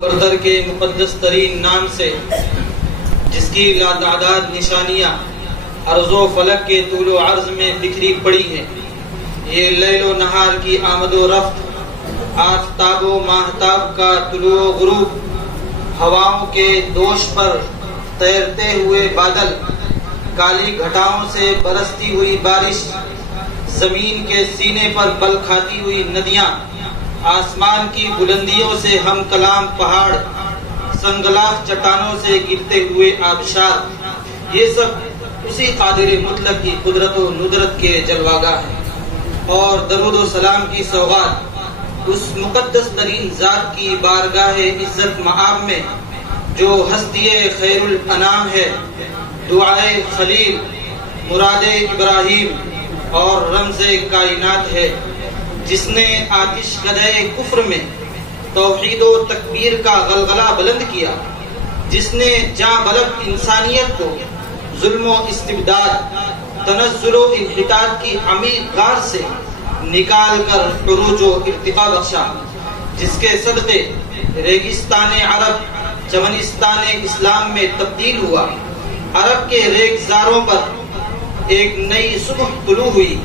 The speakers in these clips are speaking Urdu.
برتر کے مقدس ترین نام سے جس کی لاتعداد نشانیاں ارض و فلک کے طول و عرض میں بکھری پڑی ہیں، یہ لیل و نہار کی آمد و رفت، آفتاب و ماہتاب کا طلوع و غروب، ہواؤں کے دوش پر تیرتے ہوئے بادل، کالی گھٹاؤں سے برستی ہوئی بارش، زمین کے سینے پر بل کھاتی ہوئی ندیاں، آسمان کی بلندیوں سے ہم کلام پہاڑ، سنگلاخ چٹانوں سے گرتے ہوئے آبشار، یہ سب اسی قادر مطلق کی قدرت و ندرت کے جلوہ ہیں، اور درود و سلام کی سوغات اس مقدس ترین ذات کی بارگاہ عزت مآب میں جو ہستی خیر الانام ہے، دعائے خلیل، مراد ابراہیم اور رمز کائنات ہے، جس نے آتش کدے کفر میں توحید و تکبیر کا غلغلہ بلند کیا، جس نے جاں بلد انسانیت کو ظلم و استبداد، تنزل و انحطاط کی عمیق غار سے نکال کر عروج و ارتقا بخشا، جس کے صدقے ریگستان عرب چمنستان اسلام میں تبدیل ہوا، عرب کے ریگزاروں پر ایک نئی صبح طلوع ہوئی،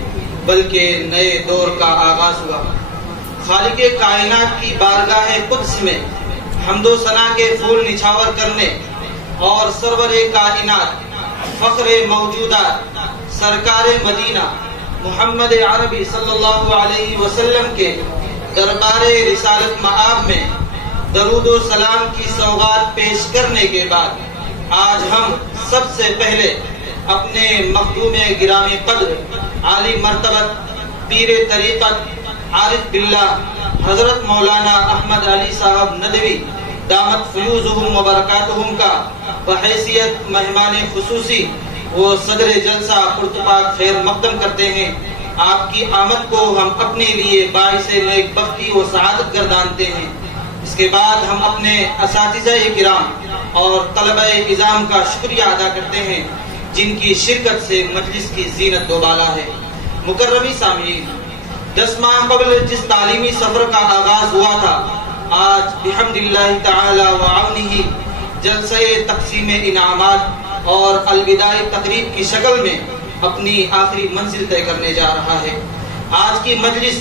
بلکہ نئے دور کا آغاز ہوا۔ خالق کائنات کی بارگاہ قدس میں حمد و ثنا کے پھول نچھاور کرنے اور سرور کائنات، فخر موجودات، سرکار مدینہ محمد عربی صلی اللہ علیہ وسلم کے دربار رسالت مآب میں درود و سلام کی سوغات پیش کرنے کے بعد آج ہم سب سے پہلے اپنے مخدوم گرامی قدر، عالی مرتبت، پیر طریقت، عارف باللہ حضرت مولانا احمد علی صاحب ندوی دامت فیوزہم و برکاتہم کا بحیثیت مہمان خصوصی وہ صدر جلسہ پرتپاک خیر مقدم کرتے ہیں۔ آپ کی آمد کو ہم اپنے لیے باعث نیک بختی و سعادت گردانتے ہیں۔ اس کے بعد ہم اپنے اساتذہ کرام اور طلبہ اعظام کا شکریہ ادا کرتے ہیں، جن کی شرکت سے مجلس کی زینت دوبالا ہے۔ مکرمی سامعین، 10 ماہ قبل جس تعلیمی سفر کا آغاز ہوا تھا، آج بحمد اللہ تعالی و عونہ جلسہ تقسیم انعامات اور الوداعی تقریب کی شکل میں اپنی آخری منزل طے کرنے جا رہا ہے۔ آج کی مجلس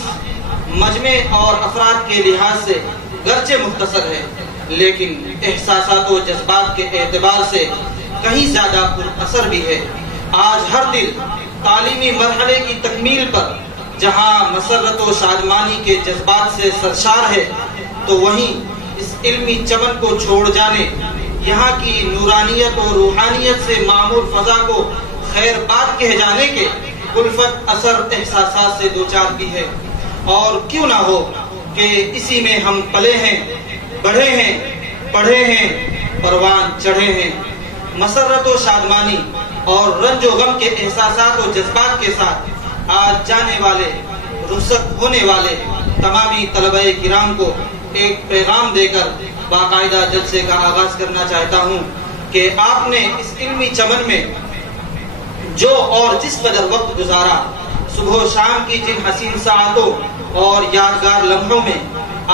مجمع اور افراد کے لحاظ سے گرچہ مختصر ہے، لیکن احساسات و جذبات کے اعتبار سے کہیں زیادہ پر اثر بھی ہے۔ آج ہر دل تعلیمی مرحلے کی تکمیل پر جہاں مسرت و شادمانی کے جذبات سے سرشار ہے، تو وہیں اس علمی چمن کو چھوڑ جانے، یہاں کی نورانیت و روحانیت سے معمور فضا کو خیر بات کہہ جانے کے الفت اثر احساسات سے دوچار بھی ہے۔ اور کیوں نہ ہو کہ اسی میں ہم پلے ہیں، بڑھے ہیں، پڑھے ہیں، پروان چڑھے ہیں۔ مسرت و شادمانی اور رنج و غم کے احساسات و جذبات کے ساتھ آج جانے والے، رخصت ہونے والے تمامی طلبہ کرام کو ایک پیغام دے کر باقاعدہ جلسے کا آغاز کرنا چاہتا ہوں کہ آپ نے اس علمی چمن میں جو اور جس قدر وقت گزارا، صبح و شام کی جن حسین ساعتوں اور یادگار لمحوں میں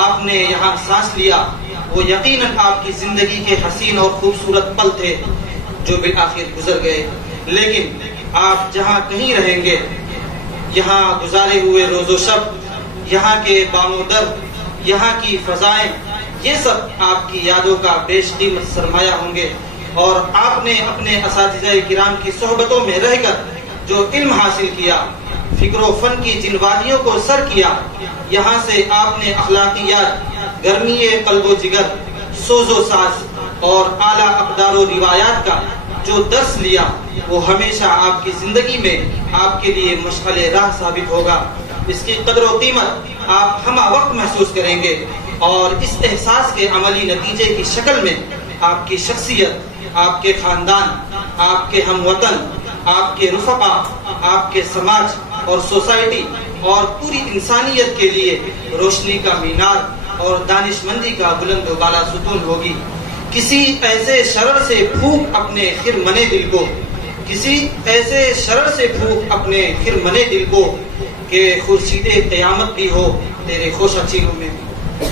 آپ نے یہاں سانس لیا، وہ یقیناً آپ کی زندگی کے حسین اور خوبصورت پل تھے جو بالآخر گزر گئے۔ لیکن آپ جہاں کہیں رہیں گے، یہاں گزارے ہوئے روز و شب، یہاں کے بام و در، یہاں کی فضائیں، یہ سب آپ کی یادوں کا بیش قیمت سرمایہ ہوں گے۔ اور آپ نے اپنے اساتذہ کرام کی صحبتوں میں رہ کر جو علم حاصل کیا، فکر و فن کی جن وادیوں کو سر کیا، یہاں سے آپ نے اخلاقیات، گرمی قلب و جگر، سوز و ساز اور اعلیٰ اقدار و روایات کا جو درس لیا، وہ ہمیشہ آپ کی زندگی میں آپ کے لیے مشعل راہ ثابت ہوگا۔ اس کی قدر و قیمت آپ ہمہ وقت محسوس کریں گے، اور اس احساس کے عملی نتیجے کی شکل میں آپ کی شخصیت، آپ کے خاندان، آپ کے ہم وطن، آپ کے رفقا، آپ کے سماج اور سوسائٹی اور پوری انسانیت کے لیے روشنی کا مینار اور دانش مندی کا بلند و بالا ستون ہوگی۔ کسی ایسے شرر سے پھونک اپنے خرمنے دل کو، کسی ایسے شرر سے پھونک اپنے خرمنے دل کو کہ خورشید قیامت بھی ہو تیرے خوش اچینوں میں۔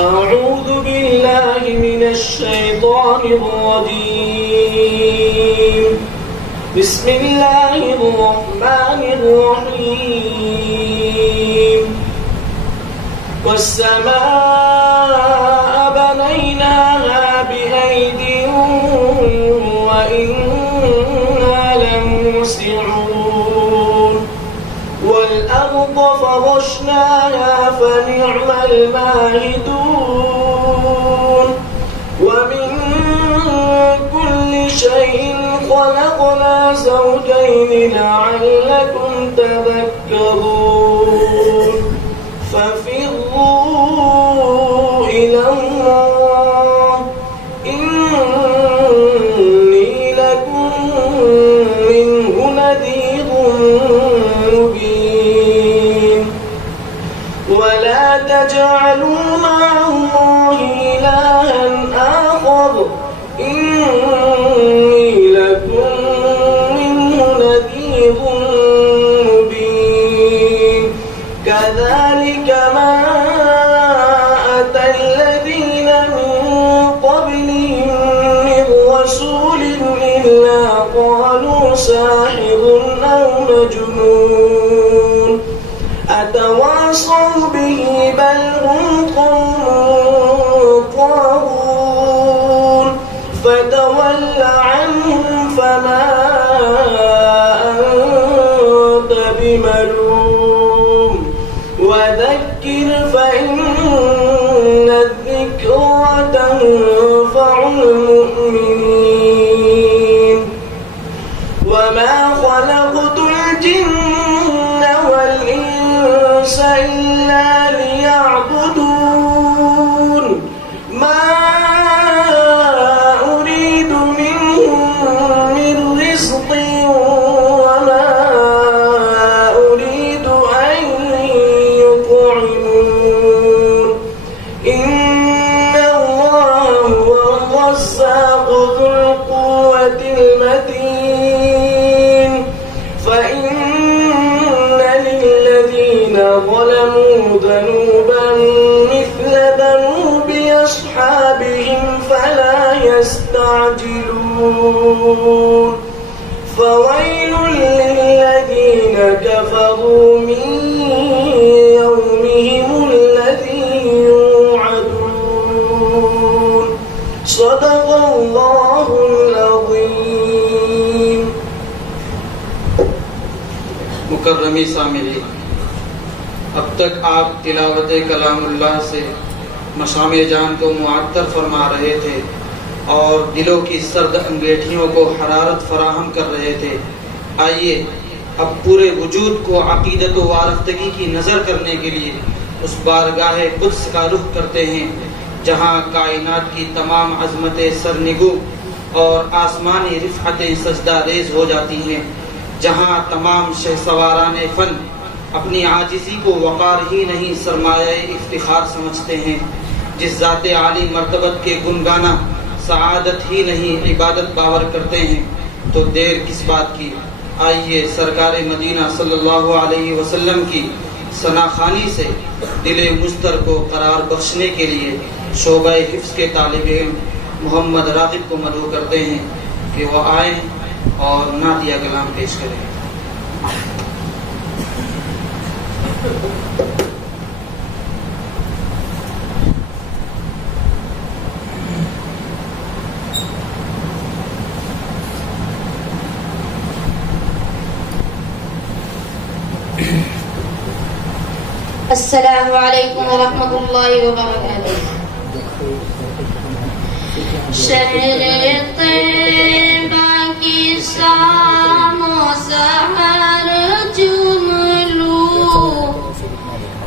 أعوذ بالله من الشيطان الرجيم. بسم الله الرحمن الرحيم. والسماء بنيناها بأيد وإنا لموسعون. والأرض فرشناها فنعم الماهدون. ومن كل شيء خلقنا زوجين لعلكم تذكرون. ففروا إلى الله إني لكم منه نذير مبين. ولا تجعلوا مع الله إلها آخر إني لكم منه نذير مبين. كذلك ما أتى الذين من قبلهم من رسول إلا قالوا ساحر أو مجنون أتواصوا به بل هم قوم طاغون. فتول عنهم فما أنت بملوم وذكر فإن الذكرى تنفع المؤمنين. وما خلقت الجن والإنس إلا ليعبدون. ما أريد منهم من رزق وما أريد أن يطعمون. إن الله هو الرزاق ذو القوة المتين. فإن للذين ظلموا ذنوبا مثل ذنوب أصحابهم فلا يستعجلون. فويل للذين كفروا من يومهم الذي يوعدون صدق الله العظيم. مکرمی سامعین، اب تک آپ تلاوت کلام اللہ سے مشام جان کو معطر فرما رہے تھے اور دلوں کی سرد انگیٹھیوں کو حرارت فراہم کر رہے تھے. آئیے اب پورے وجود کو عقیدت و وارفتگی کی نظر کرنے کے لیے اس بارگاہ قدس کا رخ کرتے ہیں جہاں کائنات کی تمام عظمتیں سرنگوں اور آسمانی رفعتیں سجدہ ریز ہو جاتی ہیں، جہاں تمام شہسواران فن اپنی عاجزی کو وقار ہی نہیں سرمایہ افتخار سمجھتے ہیں، جس ذات عالی مرتبت کے گنگانا سعادت ہی نہیں عبادت باور کرتے ہیں. تو دیر کس بات کی، آئیے سرکار مدینہ صلی اللہ علیہ وسلم کی ثناخوانی سے دل مضطر کو قرار بخشنے کے لیے شعبہ حفظ کے طالب علم محمد راغب کو مدعو کرتے ہیں کہ وہ آئیں اور نعتیہ کلام پیش کریں. السلام علیکم ورحمۃ اللہ وبرکاتہ. شہر طیبہ کی شام و سحر چوم لوں،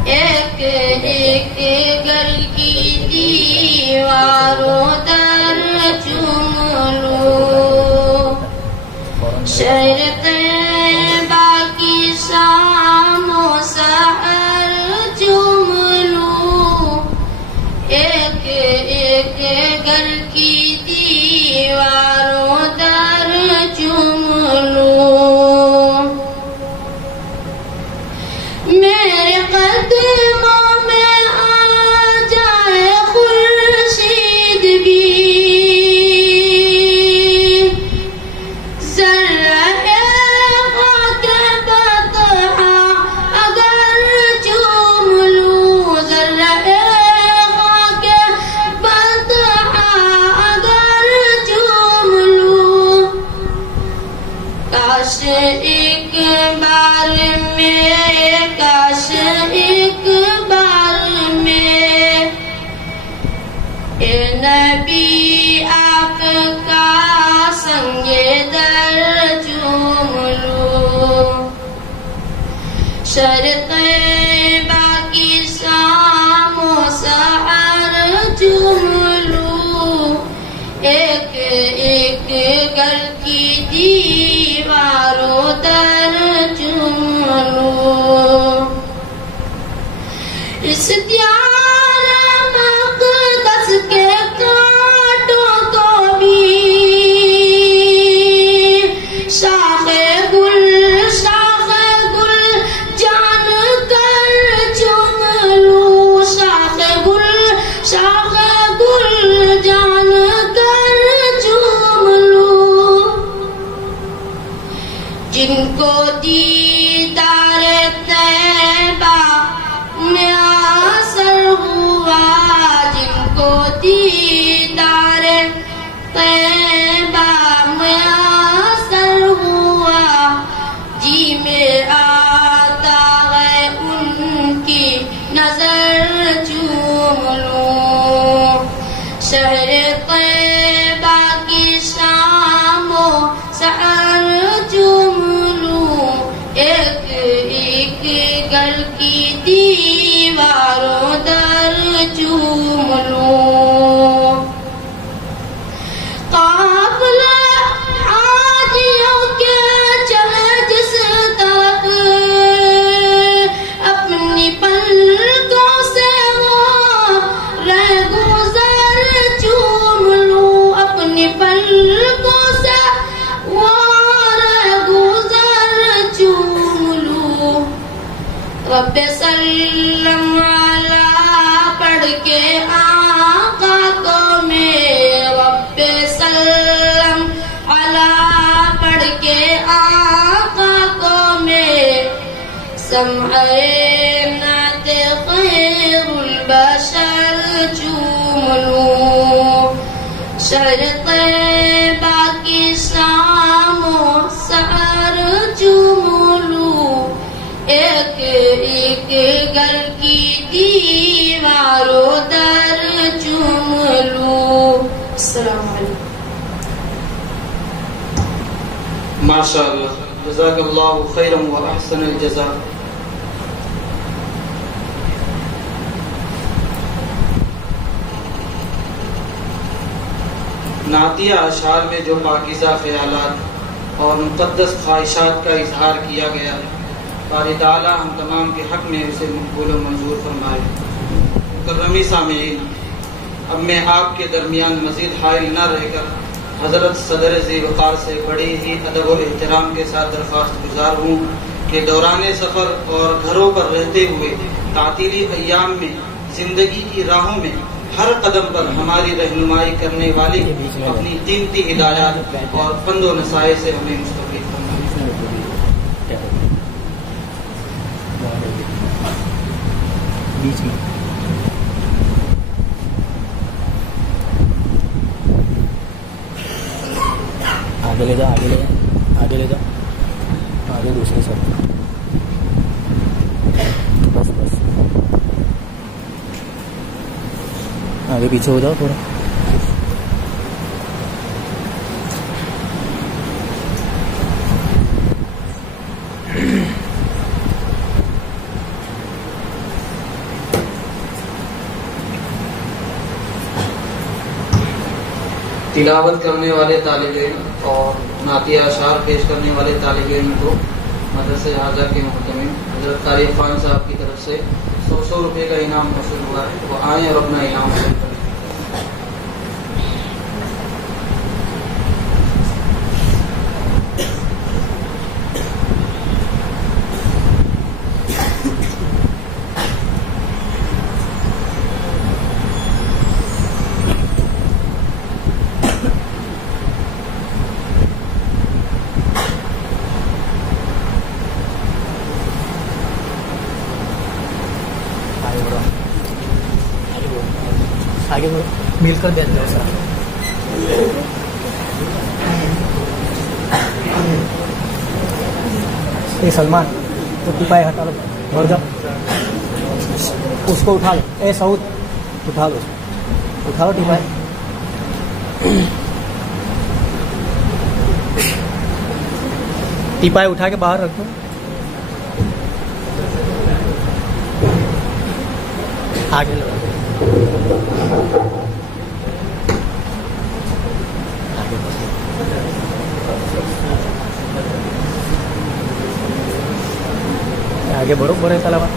ایک ایک گھر کی دیواروں در چوم لوں. شہر طیبہ کی شام و سحر چوم لوں، ایک ایک گھر کی دیواروں در چوم لوں. میرے قدموں میں آ جائے خورشید بھی، ایک بار میں، کاش ایک بار میں اے نبی آپ کا سنگ در چوم لوں. شہر طیبہ کی شام و سحر چوم لوں، ایک ایک گھر کی دیواروں در چوم لوں. اس دیار مقدس کے کانٹوں کو بھی شاخ گل جان کر چوم لوں. شاخ گل جان کر چوم لوں. جن کو دیدار طیبہ میں اثر ہوا، جن کو دیدار طیبہ میں اثر ہوا، جی میں آتا ہے ان کی نظر چوم لوں. شہر طیبہ کی شام و سحر چوم لوں، ایک ایک گھر کی دیواروں در چوم لوں. قافلہ حاجیوں کے چلے جس طرف، اپنی پلکوں سے وہ رہ گزر چوم لوں. اپنی پلکوں سے وہ رہ گزر چوم لوں. رب سلم علی پڑھ کے آقا کو میں، رب سلم علی پڑھ کے آقا کو میں، سمعے چوم لوں شہر طیبہ کی شام و سحر چوم لوں ایک ایک گھر کی دیوار و در چوم لوں. السلام علیکم. ماشاء اللہ، جزاک اللہ خیرا و احسن الجزاء. نعتیہ اشعار میں جو پاکیزہ خیالات اور مقدس خواہشات کا اظہار کیا گیا، باری تعالیٰ ہم تمام کے حق میں اسے مقبول و منظور فرمائے. مکرمی سامعین، اب میں آپ کے درمیان مزید حائل نہ رہ کر حضرت صدر ذی وقار سے بڑی ہی ادب و احترام کے ساتھ درخواست گزار ہوں کہ دوران سفر اور گھروں پر رہتے ہوئے تعطیلی ایام میں زندگی کی راہوں میں ہر قدم پر ہماری رہنمائی کرنے والی اپنی قیمتی ہدایات اور فند و نصائح سے ہمیں مستفید فرمائے. آگے لے جاؤ، آگے لے جاؤ، آگے لے جاؤ، آگے دوسرے سب. بس بس آگے پیچھے ہو جاؤ تھوڑا. تلاوت کرنے والے طالب علم اور نعتیہ اشعار پیش کرنے والے طالب علم کو مدرسہ حاجہ کے محتمم حضرت طارق خان صاحب کی طرف سے 100 روپے کا انعام حاصل ہوا ہے. وہ آئیں اور اپنا انعام حاصل کریں. آگے مل کر دیتے ہیں سر. اے سلمان تو ٹپائے ہٹا لو، بڑھ جاؤ، اس کو اٹھا لو. اے سعود اٹھا لو، اٹھا لو ٹپائے. ٹپائے اٹھا کے باہر رکھ دو. آگے لو، آگے بڑھو، بڑھے سلام.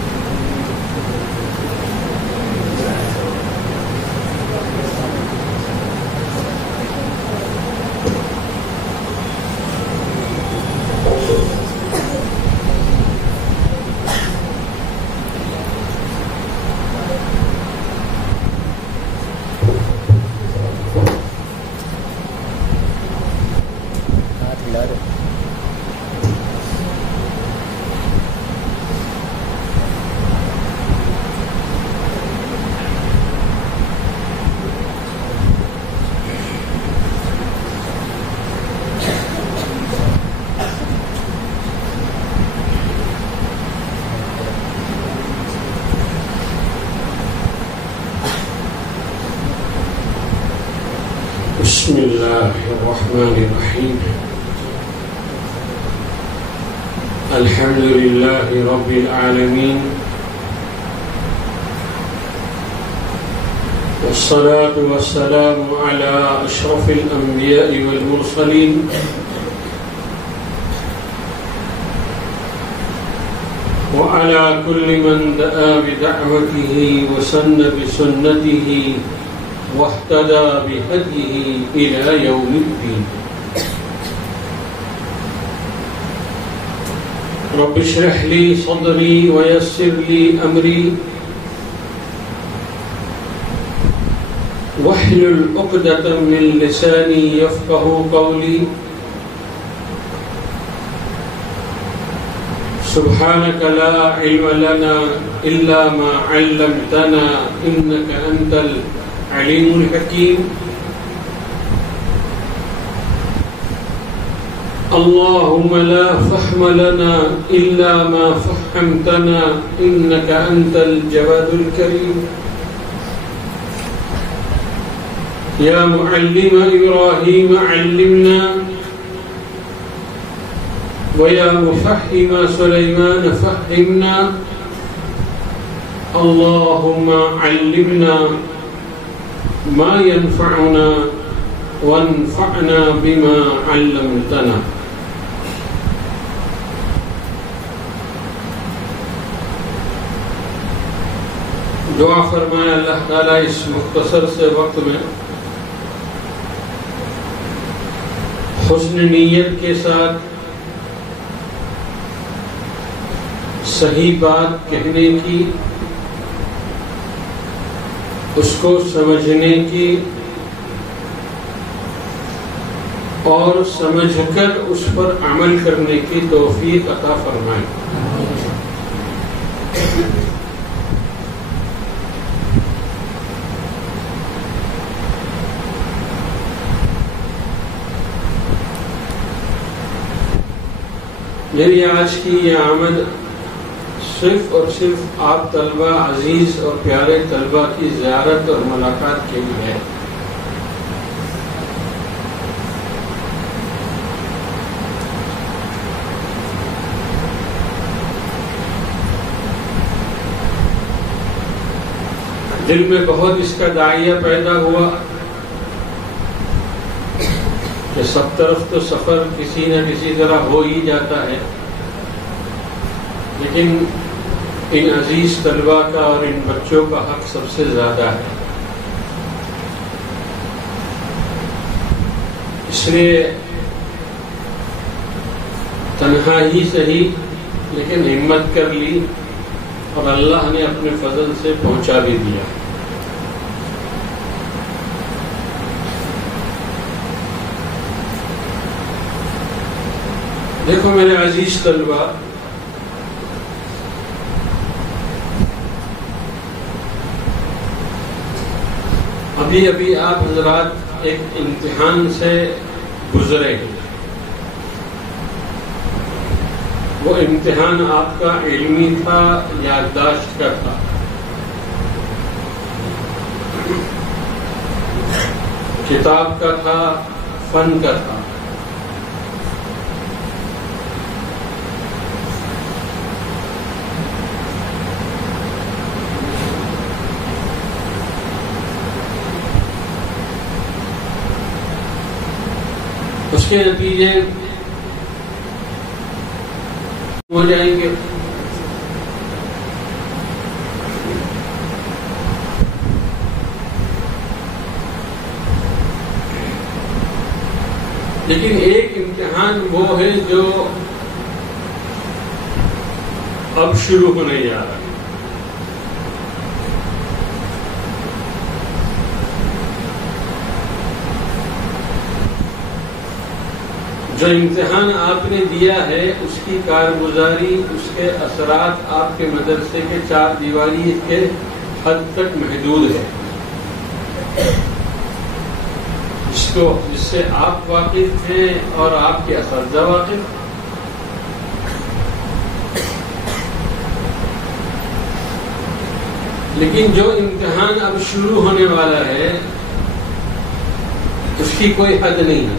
بسم الله الرحمن الرحيم. الحمد لله رب العالمين، والصلاة والسلام على أشرف الأنبياء والمرسلين وعلى كل من دعا بدعوته وسن بسنته واهتدى بهديه إلى يوم الدين. رب اشرح لي صدري ويسر لي أمري واحلل عقدة من لساني يفقه قولي. سبحانك لا علم لنا إلا ما علمتنا إنك أنت العليم الحكيم اللهم لا فهم لنا إلا ما فهمتنا إنك أنت الجواد الكريم يا معلم إبراهيم علمنا ويا مفهم سليمان فهمنا اللهم علمنا ما ينفعنا وانفعنا بما علمتنا دعا فرمایا اللہ تعالیٰ اس مختصر سے وقت میں حسن نیت کے ساتھ صحیح بات کہنے کی، اس کو سمجھنے کی اور سمجھ کر اس پر عمل کرنے کی توفیق عطا فرمائے۔ میری آج کی یہ آمد صرف اور صرف آپ طلبہ عزیز اور پیارے طلبہ کی زیارت اور ملاقات کے لیے ہے۔ دل میں بہت اس کا داعیہ پیدا ہوا کہ سب طرف تو سفر کسی نہ کسی طرح ہو ہی جاتا ہے، لیکن ان عزیز طلبہ کا اور ان بچوں کا حق سب سے زیادہ ہے۔ اس لیے تنہا ہی صحیح لیکن ہمت کر لی اور اللہ نے اپنے فضل سے پہنچا بھی دیا۔ دیکھو میرے عزیز طلبہ، ابھی ابھی آپ حضرات ایک امتحان سے گزرے ہیں۔ وہ امتحان آپ کا علمی تھا، یادداشت کا تھا۔ کتاب کا تھا، فن کا تھا۔ اس کے نتیجے ہو جائیں گے۔ لیکن ایک امتحان وہ ہے جو اب شروع ہونے جا رہا ہے۔ جو امتحان آپ نے دیا ہے اس کی کارگزاری، اس کے اثرات آپ کے مدرسے کے چار دیواری کے حد تک محدود ہے، جس سے آپ واقف ہیں اور آپ کے اساتذہ واقف۔ لیکن جو امتحان اب شروع ہونے والا ہے اس کی کوئی حد نہیں ہے۔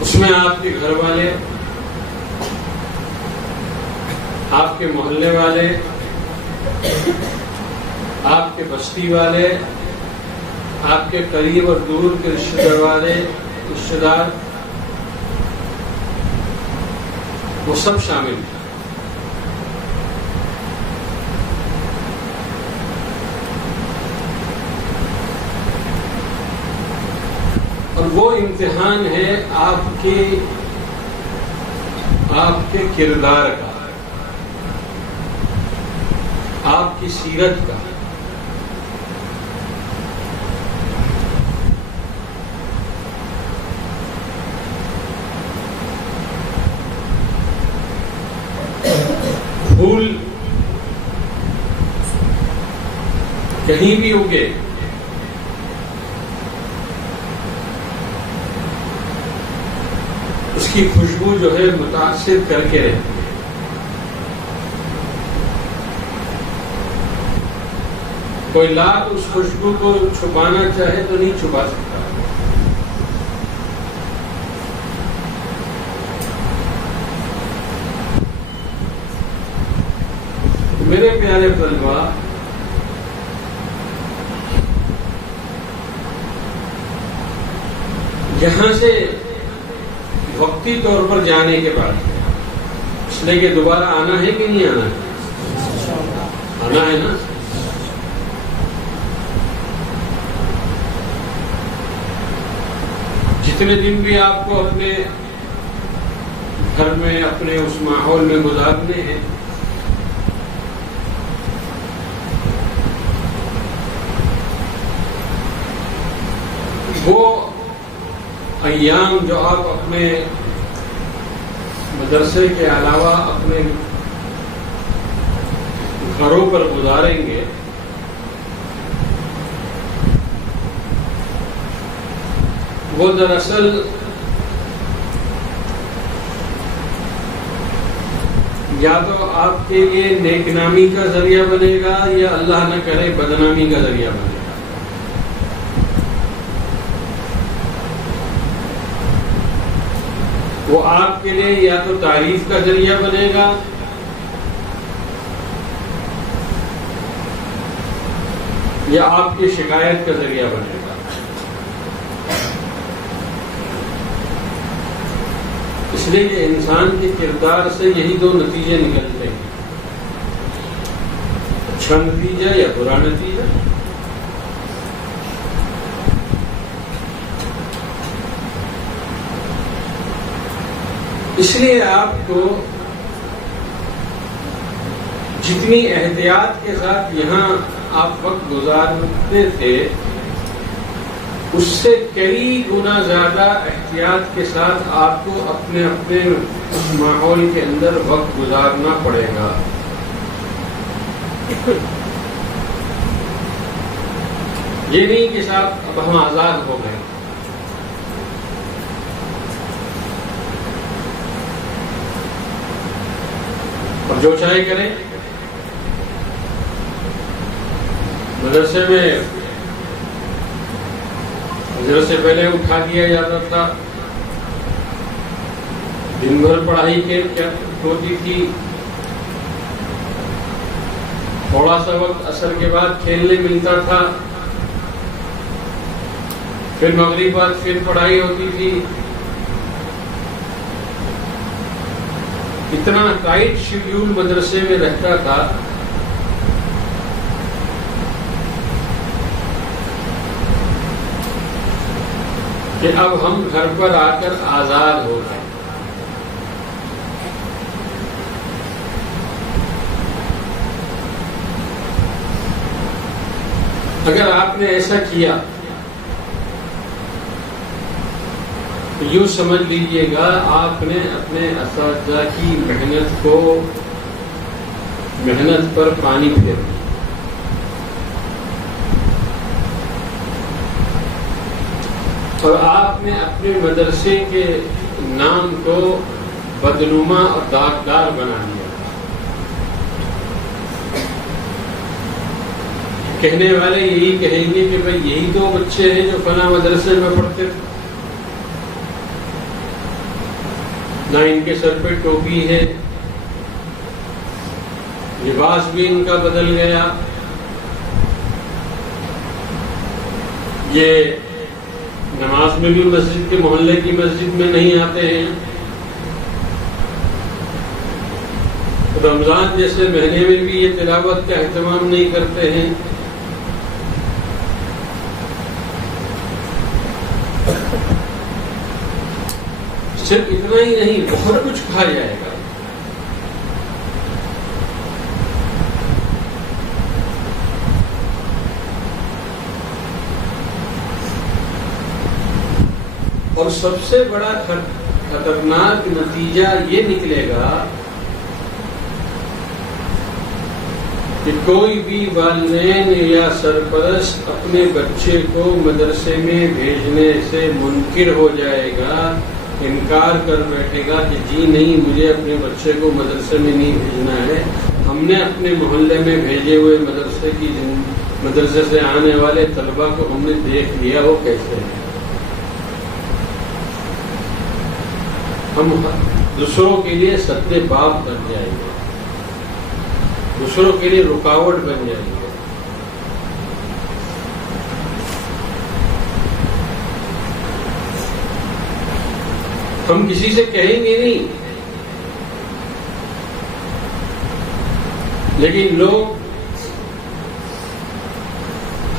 اس میں آپ کے گھر والے، آپ کے محلے والے، آپ کے بستی والے، آپ کے قریب اور دور کے رشتہ دار وہ سب شامل ہیں۔ اور وہ امتحان ہے آپ کے کردار کا، آپ کی سیرت کا۔ پھول کہیں بھی اگے اس کی خوشبو جو ہے متاثر کر کے رہتی ہے. کوئی لال اس خوشبو کو چھپانا چاہے تو نہیں چھپا سکتا. میرے پیارے طلبا، یہاں سے وقتی طور پر جانے کے بعد اس لیے کہ دوبارہ آنا ہے کہ نہیں آنا ہے؟ آنا ہے نا. جتنے دن بھی آپ کو اپنے گھر میں اپنے اس ماحول میں گزارنے ہیں، وہ ایام جو آپ اپنے مدرسے کے علاوہ اپنے گھروں پر گزاریں گے، وہ دراصل یا تو آپ کے لیے نیک نامی کا ذریعہ بنے گا یا اللہ نہ کرے بدنامی کا ذریعہ بنے گا. وہ آپ کے لیے یا تو تعریف کا ذریعہ بنے گا یا آپ کی شکایت کا ذریعہ بنے گا. اس لیے کہ انسان کے کردار سے یہی دو نتیجے نکلتے ہیں، اچھا نتیجہ یا برا نتیجہ. اس لیے آپ کو جتنی احتیاط کے ساتھ یہاں آپ وقت گزارتے تھے اس سے کئی گنا زیادہ احتیاط کے ساتھ آپ کو اپنے اپنے اس ماحول کے اندر وقت گزارنا پڑے گا. یہ نہیں کہ صاحب اب ہم آزاد ہو گئے. اور جو چاہے کریں. مدرسے میں حضرت سے پہلے اٹھا دیا جاتا تھا، دن بھر پڑھائی کے کیا ہوتی تھی، تھوڑا سا وقت عصر کے بعد کھیلنے ملتا تھا، پھر مغرب بعد پھر پڑھائی ہوتی تھی. اتنا ٹائٹ شیڈیول مدرسے میں رہتا تھا کہ اب ہم گھر پر آ کر آزاد ہو گئے. اگر آپ نے ایسا کیا تو یوں سمجھ لیجئے گا آپ نے اپنے اساتذہ کی محنت پر پانی پھیر دیا. اور آپ نے اپنے مدرسے کے نام کو بدنما اور داغدار بنا دیا. کہنے والے یہی کہیں گے کہ بھئی یہی تو بچے ہیں جو فلاں مدرسے میں پڑھتے تھے، نہ ان کے سر پہ ٹوپی ہے، لباس بھی ان کا بدل گیا، یہ نماز میں بھی مسجد کے محلے کی مسجد میں نہیں آتے ہیں، رمضان جیسے مہینے میں بھی یہ تلاوت کا اہتمام نہیں کرتے ہیں. صرف اتنا ہی نہیں، بہت کچھ کہا جائے گا. اور سب سے بڑا خطرناک نتیجہ یہ نکلے گا کہ کوئی بھی والدین یا سرپرست اپنے بچے کو مدرسے میں بھیجنے سے منکر ہو جائے گا، انکار کر بیٹھے گا کہ جی نہیں، مجھے اپنے بچے کو مدرسے میں نہیں بھیجنا ہے، ہم نے اپنے محلے میں بھیجے ہوئے مدرسے سے آنے والے طلبا کو ہم نے دیکھ لیا وہ کیسے ہیں، ہم دوسروں کے لیے سد باب بن جائیں گے، دوسروں کے لیے رکاوٹ بن جائیں گے۔ ہم کسی سے کہیں گے نہیں، لیکن لوگ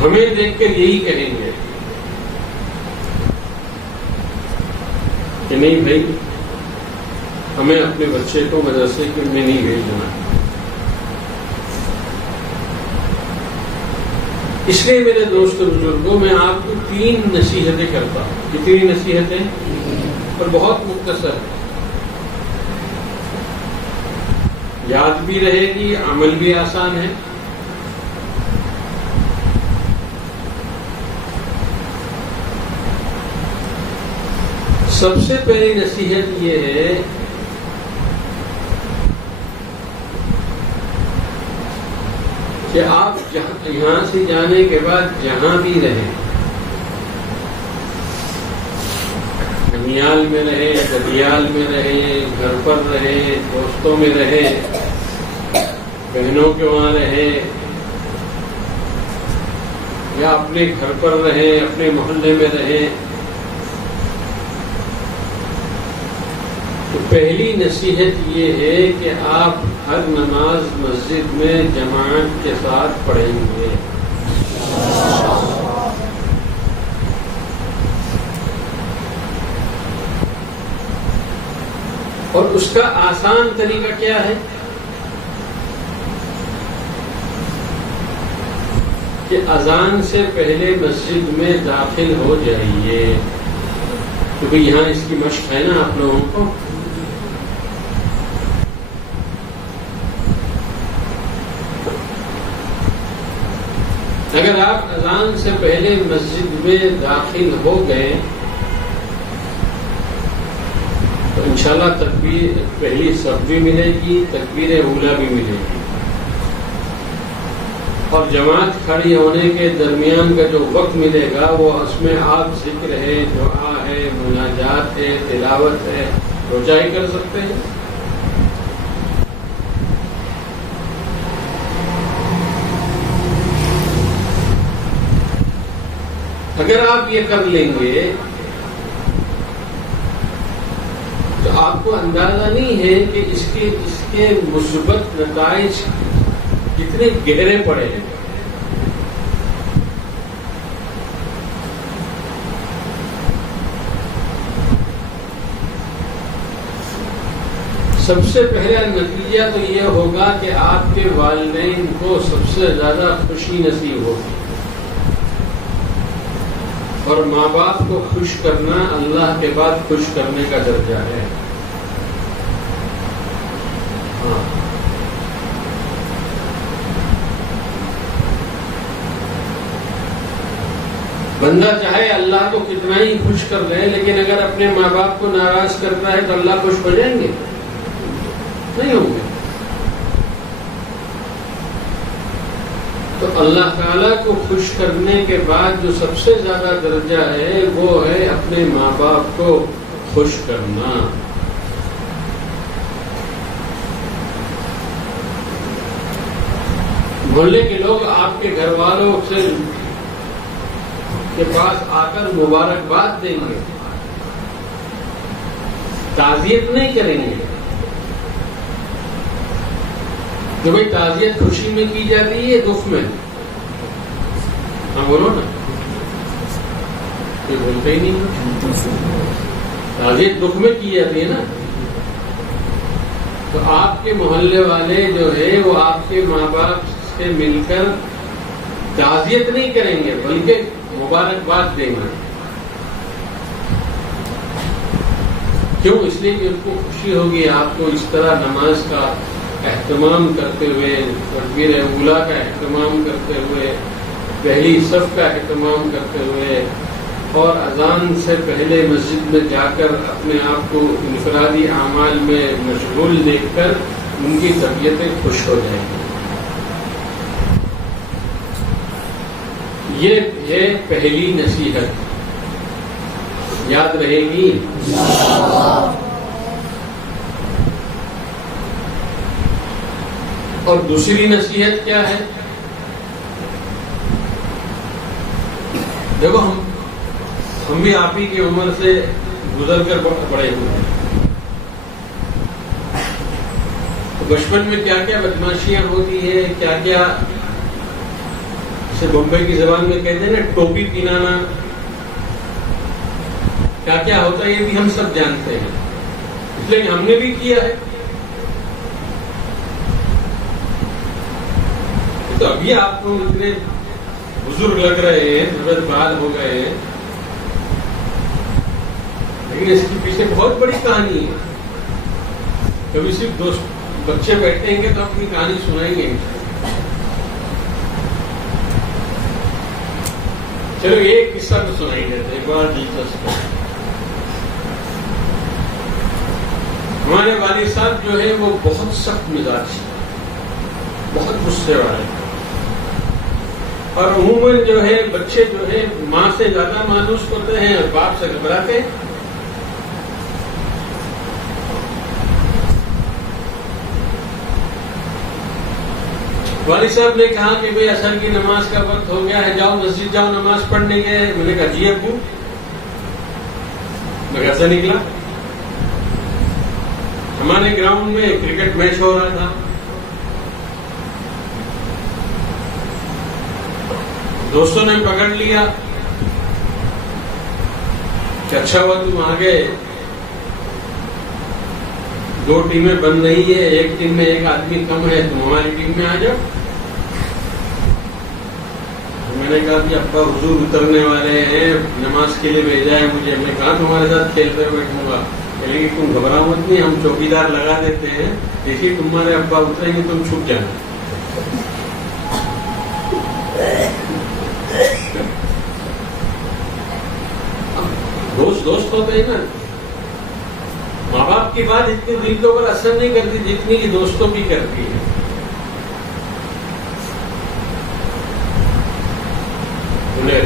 ہمیں دیکھ کر یہی کہیں گے کہ نہیں بھائی، ہمیں اپنے بچے کو مدرسے میں نہیں بھیجنا۔ اس لیے میرے دوست بزرگوں، میں آپ کو 3 نصیحتیں کرتا ہوں۔ کتنی نصیحتیں؟ اور بہت مختصر، یاد بھی رہے گی، عمل بھی آسان ہے۔ سب سے پہلی نصیحت یہ ہے کہ آپ یہاں سے جانے کے بعد جہاں بھی رہیں، ننیال میں رہے، ددیال میں رہے، گھر پر رہے، دوستوں میں رہے، بہنوں کے وہاں رہے، یا اپنے گھر پر رہے، اپنے محلے میں رہے، تو پہلی نصیحت یہ ہے کہ آپ ہر نماز مسجد میں جماعت کے ساتھ پڑھیں گے۔ اور اس کا آسان طریقہ کیا ہے کہ اذان سے پہلے مسجد میں داخل ہو جائیے، کیونکہ یہاں اس کی مشق ہے نا آپ لوگوں کو۔ اگر آپ اذان سے پہلے مسجد میں داخل ہو گئے تو انشاءاللہ تکبیر پہلی صف بھی ملے گی، تکبیر اولیٰ بھی ملے گی، اور جماعت کھڑی ہونے کے درمیان کا جو وقت ملے گا وہ اس میں آپ ذکر ہے، دعا ہے، مناجات ہے، تلاوت ہے، روجائی کر سکتے ہیں۔ اگر آپ یہ کر لیں گے تو آپ کو اندازہ نہیں ہے کہ اس کے مثبت نتائج کتنے گہرے پڑے ہیں۔ سب سے پہلا نتیجہ تو یہ ہوگا کہ آپ کے والدین کو سب سے زیادہ خوشی نصیب ہوگی، اور ماں باپ کو خوش کرنا اللہ کے بعد خوش کرنے کا درجہ ہے۔ بندہ چاہے اللہ کو کتنا ہی خوش کر لے، لیکن اگر اپنے ماں باپ کو ناراض کرتا ہے تو اللہ خوش ہو جائیں گے؟ نہیں ہوں گے۔ تو اللہ تعالیٰ کو خوش کرنے کے بعد جو سب سے زیادہ درجہ ہے وہ ہے اپنے ماں باپ کو خوش کرنا۔ محلے کے لوگ آپ کے گھر والوں سے کے پاس آ کر مبارکباد دیں گے، تعزیت نہیں کریں گے، کہ بھائی تعزیت خوشی میں کی جاتی ہے، دکھ میں؟ ہاں بولو نا، کوئی بولتے ہی نہیں۔ تعزیت دکھ میں کی جاتی ہے نا، تو آپ کے محلے والے جو ہے وہ آپ کے ماں باپ سے مل کر تعزیت نہیں کریں گے بلکہ مبارکباد دیں گے۔ کیوں؟ اس لیے کہ ان کو خوشی ہوگی آپ کو اس طرح نماز کا اہتمام کرتے ہوئے، تکبیر اولیٰ کا اہتمام کرتے ہوئے، پہلی صف کا اہتمام کرتے ہوئے، اور اذان سے پہلے مسجد میں جا کر اپنے آپ کو انفرادی اعمال میں مشغول دیکھ کر ان کی طبیعتیں خوش ہو جائیں گی. یہ ہے پہلی نصیحت، یاد رہے گی. اور دوسری نصیحت کیا ہے؟ دیکھو ہم بھی آپ ہی کی عمر سے گزر کر بڑے ہوئے ہیں. تو بچپن میں کیا کیا بدماشیاں ہوتی ہے، کیا کیا جسے بمبئی کی زبان میں کہتے ہیں نا ٹوپی پینانا، کیا کیا ہوتا ہے یہ بھی ہم سب جانتے ہیں، اس لیے ہم نے بھی کیا ہے. تو ابھی آپ کو اتنے بزرگ لگ رہے ہیں، نوجوان بال ہو گئے ہیں، لیکن اس کے پیچھے بہت بڑی کہانی ہے. کبھی صرف دوست بچے بیٹھیں گے تو اپنی کہانی سنائیں گے. چلو ایک قصہ تو سنائی دیتے ہیں، بڑا دلچسپ. ہمارے والد صاحب جو ہے وہ بہت سخت مزاج، بہت غصے والے، اور عموماً جو ہے بچے جو ہے ماں سے زیادہ مانوس ہوتے ہیں اور باپ سے گھبراتے ہیں. والد صاحب نے کہا کہ بھئی عصر کی نماز کا وقت ہو گیا ہے، جاؤ مسجد جاؤ نماز پڑھنے کے. میں نے کہا جی ابو. میں گھر سے نکلا، ہمارے گراؤنڈ میں کرکٹ میچ ہو رہا تھا. دوستوں نے پکڑ لیا کہ اچھا ہوا تم آ گئے، 2 ٹیمیں بن رہی ہے، ایک ٹیم میں ایک آدمی کم ہے، تم ہماری ٹیم میں آ جاؤ. میں نے کہا کہ ابا حضور اترنے والے ہیں، نماز کے لیے بھیجا ہے مجھے. میں کہا تمہارے ساتھ کھیلتے ہوئے بیٹھوں گا. کہ تم گھبراؤ مت، نہیں ہم چوکیدار لگا دیتے ہیں، دیکھیے تمہارے ابا اتریں گے تم چھپ جانا. دوست ہوتے ہیں نا، ماں باپ کی بات اتنی دل کے اوپر اثر نہیں کرتی جتنی کہ دوستوں کی کرتی ہے.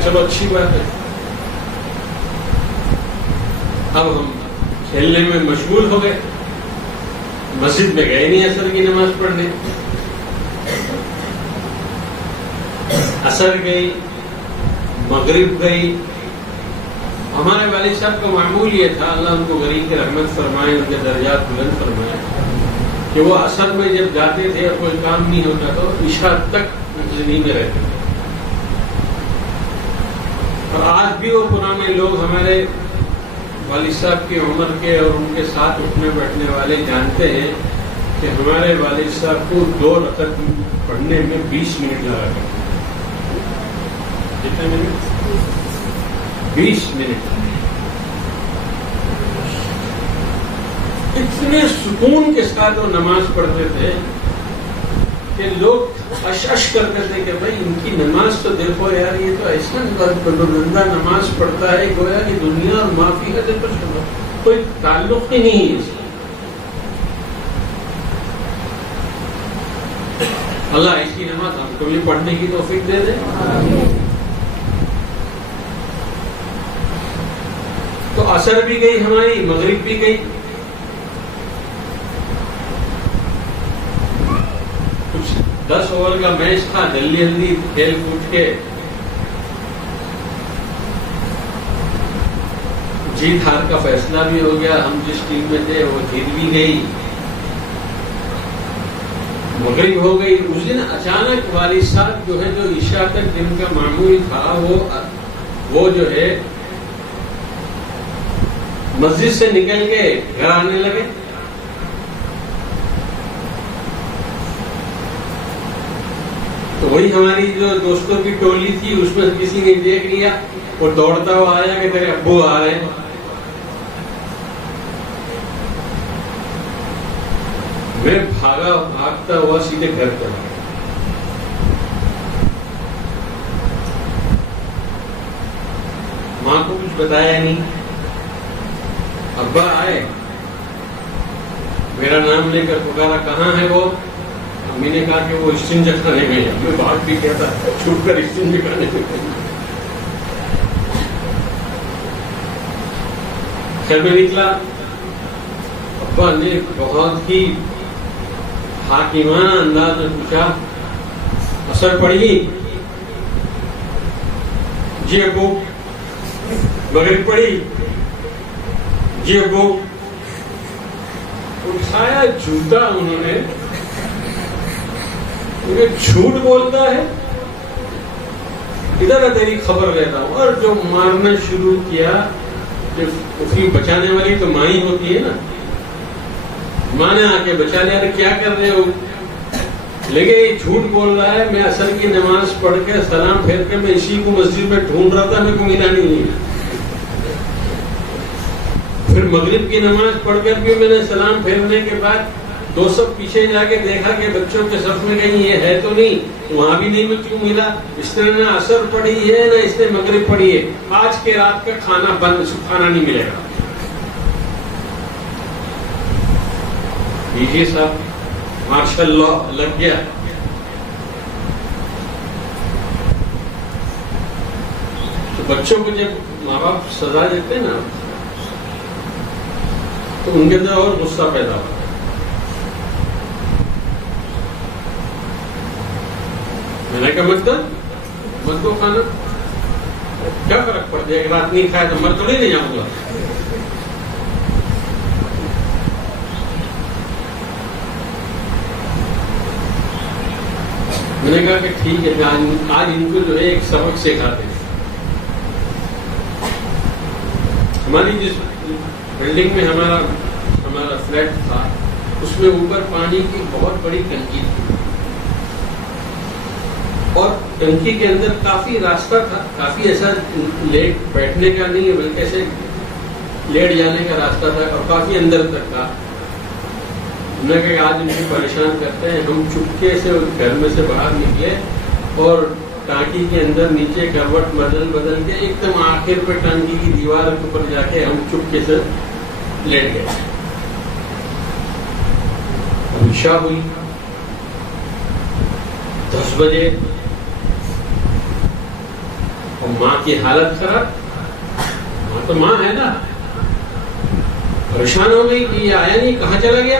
چلو اچھی بات ہے. اب ہم کھیلنے میں مشغول ہو گئے، مسجد میں گئے نہیں عصر کی نماز پڑھنے. عصر گئی، مغرب گئی. ہمارے والد صاحب کا معمول یہ تھا، اللہ ان کو غریب کی رحمت فرمائے، ان کے درجات بلند فرمائے، کہ وہ عصر میں جب جاتے تھے اور کوئی کام نہیں ہوتا تو عشاء تک مسجد میں رہتے تھے. اور آج بھی وہ پرانے لوگ ہمارے والد صاحب کی عمر کے اور ان کے ساتھ اٹھنے بیٹھنے والے جانتے ہیں کہ ہمارے والد صاحب کو 2 رکعت پڑھنے میں 20 منٹ لگا کرتے. کتنے منٹ؟ 20 منٹ. اتنے سکون کے ساتھ وہ نماز پڑھتے تھے کہ لوگ اش کرتے تھے کہ بھائی ان کی نماز تو دیکھو یار، یہ تو ایسا بندہ نماز پڑھتا ہے گویا کہ دنیا اور معافی کا دیکھو کوئی تعلق ہی نہیں ہے. اللہ اس کی نماز ہم کو بھی پڑھنے کی توفیق دے دے. تو عصر بھی گئی ہماری، مغرب بھی گئی. کچھ 10 اوور کا میچ تھا، جلدی جلدی کھیل کود کے جیت ہار کا فیصلہ بھی ہو گیا. ہم جس ٹیم میں تھے وہ جیت بھی گئی، مغرب ہو گئی. اس دن اچانک والد صاحب جو ہے جو عشاء تک دن کا معمول تھا وہ جو ہے مسجد سے نکل کے گھر آنے لگے. تو وہی ہماری جو دوستوں کی ٹولی تھی اس میں کسی نے دیکھ لیا، وہ دوڑتا ہوا آیا کہ تیرے ابو آ رہے ہیں. میں بھاگتا ہوا سیدھے گھر چلا گیا. ماں کو کچھ بتایا نہیں. ابا آئے, میرا نام لے کر پکارا, کہاں ہے وہ؟ امی نے کہا کہ وہ استنجا کھانے گئے. میں بات بھی کیا تھا, چھپ کر استنجا کھانے گئے. خیر میں نکلا, ابا نے بہت ہی حاکمانہ انداز میں پوچھا, اثر پڑی؟ جی ابو. مغرب پڑی؟ جی ابو. اٹھایا جوتا انہوں نے, جھوٹ بولتا ہے, ادھر تیری خبر لیتا ہوں. اور جو مارنا شروع کیا, اس کی بچانے والی تو ماں ہی ہوتی ہے نا. ماں نے آ کے بچا لیا. کیا کر رہے ہو؟ لیکن یہ جھوٹ بول رہا ہے. میں عصر کی نماز پڑھ کے سلام پھیر کے میں اسی کو مسجد میں ڈھونڈ رہا تھا, میرے کو ملا نہیں. پھر مغرب کی نماز پڑھ کر بھی میں نے سلام پھیرنے کے بعد دو سب پیچھے جا کے دیکھا کہ بچوں کے صف میں کہیں یہ ہے تو نہیں, وہاں بھی نہیں کیوں ملا. اس نے نہ عصر پڑھی ہے نہ اس نے مغرب پڑھی ہے. آج کے رات کا کھانا بند, کھانا نہیں ملے گا. دیجیے صاحب, ماشاء اللہ لگ گیا. تو بچوں کو جب ماں باپ سزا دیتے ہیں نا, تو ان کے اندر اور غصہ پیدا ہوتا ہے. میں نے کہا مت دو کھانا, کیا فرق پڑ جائے, رات نہیں کھایا تو مر تھوڑی نہیں جاؤں گا. میں نے کہا کہ ٹھیک ہے, آج ان کو جو ہے ایک سبق سکھاتے ہیں. ہماری جس بلڈنگ میں ہمارا فلیٹ تھا, اس میں اوپر پانی کی بہت بڑی ٹنکی تھی, اور ٹنکی کے اندر کافی راستہ تھا. کافی ایسا لیٹ بیٹھنے کا نہیں ہے, بلکہ ایسے لیٹ جانے کا راستہ تھا, اور کافی اندر تک تھا. میں نے کہا آج ان کو پریشان کرتے ہیں. ہم چپکے سے گھر میں سے باہر نکلے اور ٹانکی کے اندر نیچے کروٹ بدل کے ایک دم آخر پہ ٹانکی کی دیوار کے اوپر جا کے ہم چپکے سے لیٹ گئے. عشاء ہوئی 10 بجے, اور ماں کی حالت خراب. ماں تو ماں ہے نا, پریشان ہو گئی کہ یہ آیا نہیں, کہاں چلا گیا.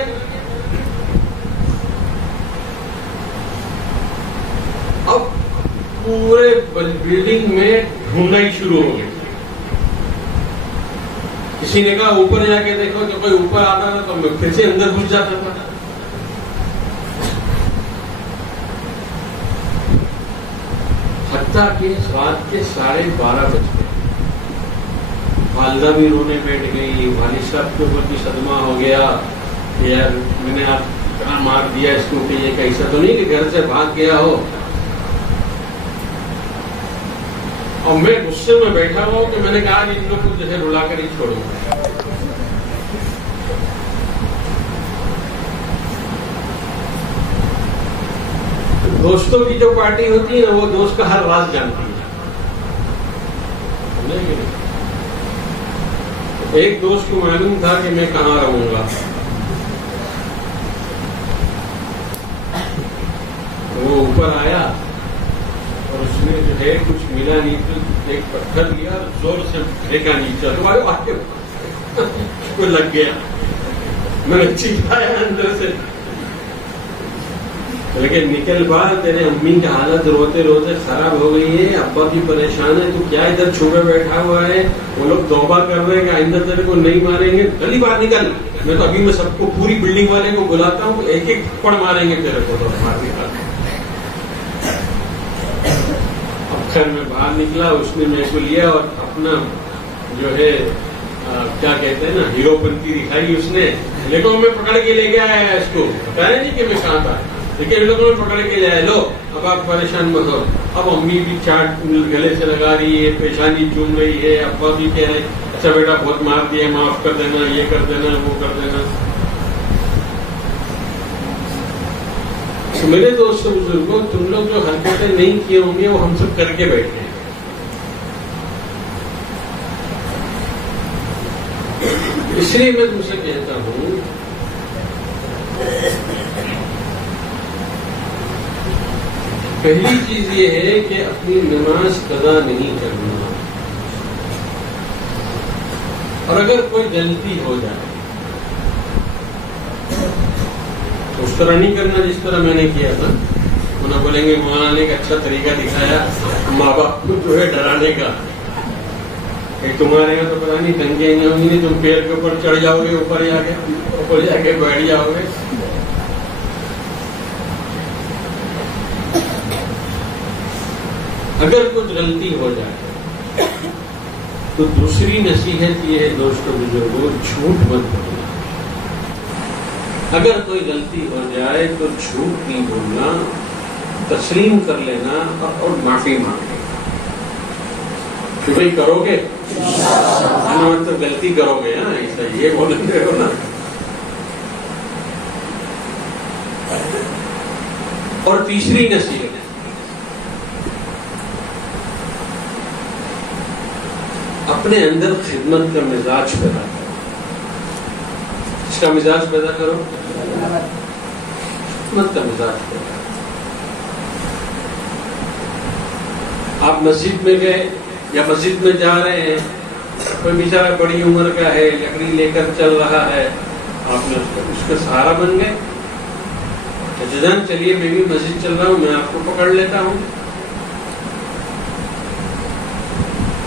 اب پورے بلڈنگ میں ڈھونڈائی شروع ہو گئی. کسی نے کہا اوپر جا کے دیکھو, تو کوئی اوپر آتا تھا تو میں پھر سے اندر گھس جاتا تھا. حتیٰ کہ رات کے 12:30 بج گئے. والدہ بھی رونے بیٹھ گئی, والد صاحب کے اوپر بھی صدمہ ہو گیا, یار میں نے آپ کہاں مار دیا اس کو, کہ یہ کیسا تو نہیں کہ گھر سے بھاگ گیا ہو. اور میں غصے میں بیٹھا ہوا ہوں کہ میں نے کہا ان لوگ کو جو ہے رلا کر ہی چھوڑوں گا. دوستوں کی جو پارٹی ہوتی ہے نا, وہ دوست کا ہر راز جانتی ہے. ایک دوست کو معلوم تھا کہ میں کہاں رہوں گا. وہ اوپر آیا اور اس میں جو ہے کچھ ملا نہیں, تو ایک پتھر لیا اور زور سے پھینکا نیچے, تو لگ گیا. میں نے چیخایا اندر سے, لیکن نکل باہر, تیرے امی کی حالت روتے روتے خراب ہو گئی ہے, ابا بھی پریشان ہے, تو کیا ادھر چھپے بیٹھا ہوا ہے. وہ لوگ توبہ کر رہے ہیں کہ آئندہ تیرے کو نہیں ماریں گے, جلدی باہر نکل. میں تو ابھی میں سب کو, پوری بلڈنگ والے کو بلاتا ہوں, ایک ایک تھپڑ ماریں گے تیرے کو. تو اب خیر میں باہر نکلا, اس نے میرے کو لیا اور اپنا جو ہے کیا کہتے ہیں نا ہیرو پنتی دکھائی اس نے. لیکن میں پکڑ کے لے کے آیا اس کو, بتایا نہیں کہ میں کہاں تھا, لیکن لوگوں نے پکڑ کے لے, لو اب آپ پریشان مت ہو. اب امی بھی چاٹ گلے سے لگا رہی ہے, پیشانی چوم رہی ہے, ابا بھی کہہ رہے اچھا بیٹا بہت مار دیا, معاف کر دینا, یہ کر دینا, وہ کر دینا. میرے دوستوں بزرگوں، تم لوگ جو حرکتیں نہیں کیے ہوں گے وہ ہم سب کر کے بیٹھے ہیں. اس لیے میں تم سے کہتا ہوں پہلی چیز یہ ہے کہ اپنی نماز قضا نہیں کرنا، اور اگر کوئی غلطی ہو جائے تو اس طرح نہیں کرنا جس طرح میں نے کیا تھا. انہیں بولیں گے مولانا نے ایک اچھا طریقہ دکھایا ماں باپ کو جو ہے ڈرانے کا. تمہارے یہاں تو پتا نہیں ٹنگیں نہیں ہوں گی، تم پیڑ کے اوپر چڑھ جاؤ گے، اوپر جا کے بیٹھ جاؤ گے. اگر کچھ غلطی ہو جائے تو دوسری نصیحت یہ ہے دوستوں بزرگوں، جھوٹ مت بولنا. اگر کوئی غلطی ہو جائے تو جھوٹ نہیں بولنا، تسلیم کر لینا اور معافی مانگنا کہ بھائی کرو گے، مطلب غلطی کرو گے نا، ایسا یہ بول رہے ہو نا. اور تیسری نصیحت، اپنے اندر خدمت کا مزاج پیدا کرو. اس کا مزاج پیدا کرو، خدمت کا مزاج پیدا کرو. آپ مسجد میں گئے یا مسجد میں جا رہے ہیں، کوئی بیچارہ بڑی عمر کا ہے، لکڑی لے کر چل رہا ہے، آپ نے اس کا سہارا بن گئے. جان چلیے میں بھی مسجد چل رہا ہوں، میں آپ کو پکڑ لیتا ہوں.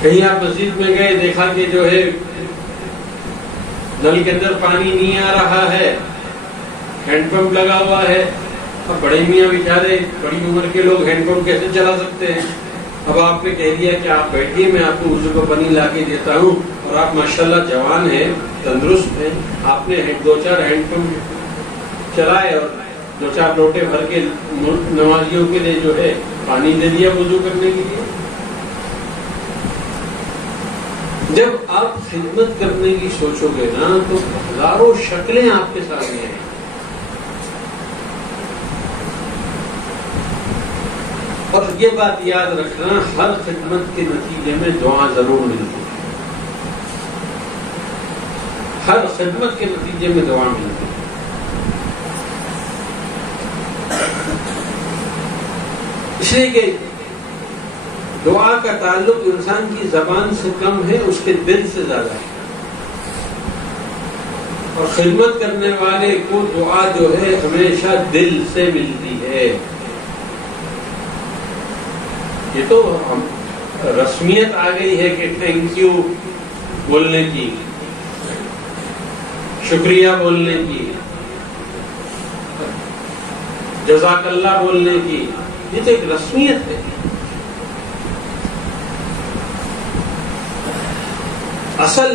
کہیں آپ مسجد میں گئے، دیکھا کہ جو ہے نل کے اندر پانی نہیں آ رہا ہے، ہینڈ پمپ لگا ہوا ہے. اب بڑے میاں بیچارے بڑی عمر کے لوگ ہینڈ پمپ کیسے چلا سکتے ہیں؟ اب آپ نے کہہ دیا کہ آپ بیٹھیے، میں آپ کو وضو کا پانی لا کے دیتا ہوں، اور آپ ماشاءاللہ جوان ہیں، تندرست ہیں، آپ نے 2-4 ہینڈ پمپ چلائے اور 2-4 لوٹے بھر کے نمازیوں کے لیے جو ہے پانی دے دیا وضو کرنے کے لیے. جب آپ خدمت کرنے کی سوچو گے نا تو ہزاروں شکلیں آپ کے سامنے ہیں. اور یہ بات یاد رکھنا، ہر خدمت کے نتیجے میں دعا ضرور ملتی ہے. ہر خدمت کے نتیجے میں دعا ملتی ہے. اس لیے کہ دعا کا تعلق انسان کی زبان سے کم ہے، اس کے دل سے زیادہ ہے. اور خدمت کرنے والے کو دعا جو ہے ہمیشہ دل سے ملتی ہے. یہ تو رسمیت آ گئی ہے کہ تھینک یو بولنے کی، شکریہ بولنے کی، جزاک اللہ بولنے کی، یہ تو ایک رسمیت ہے. اصل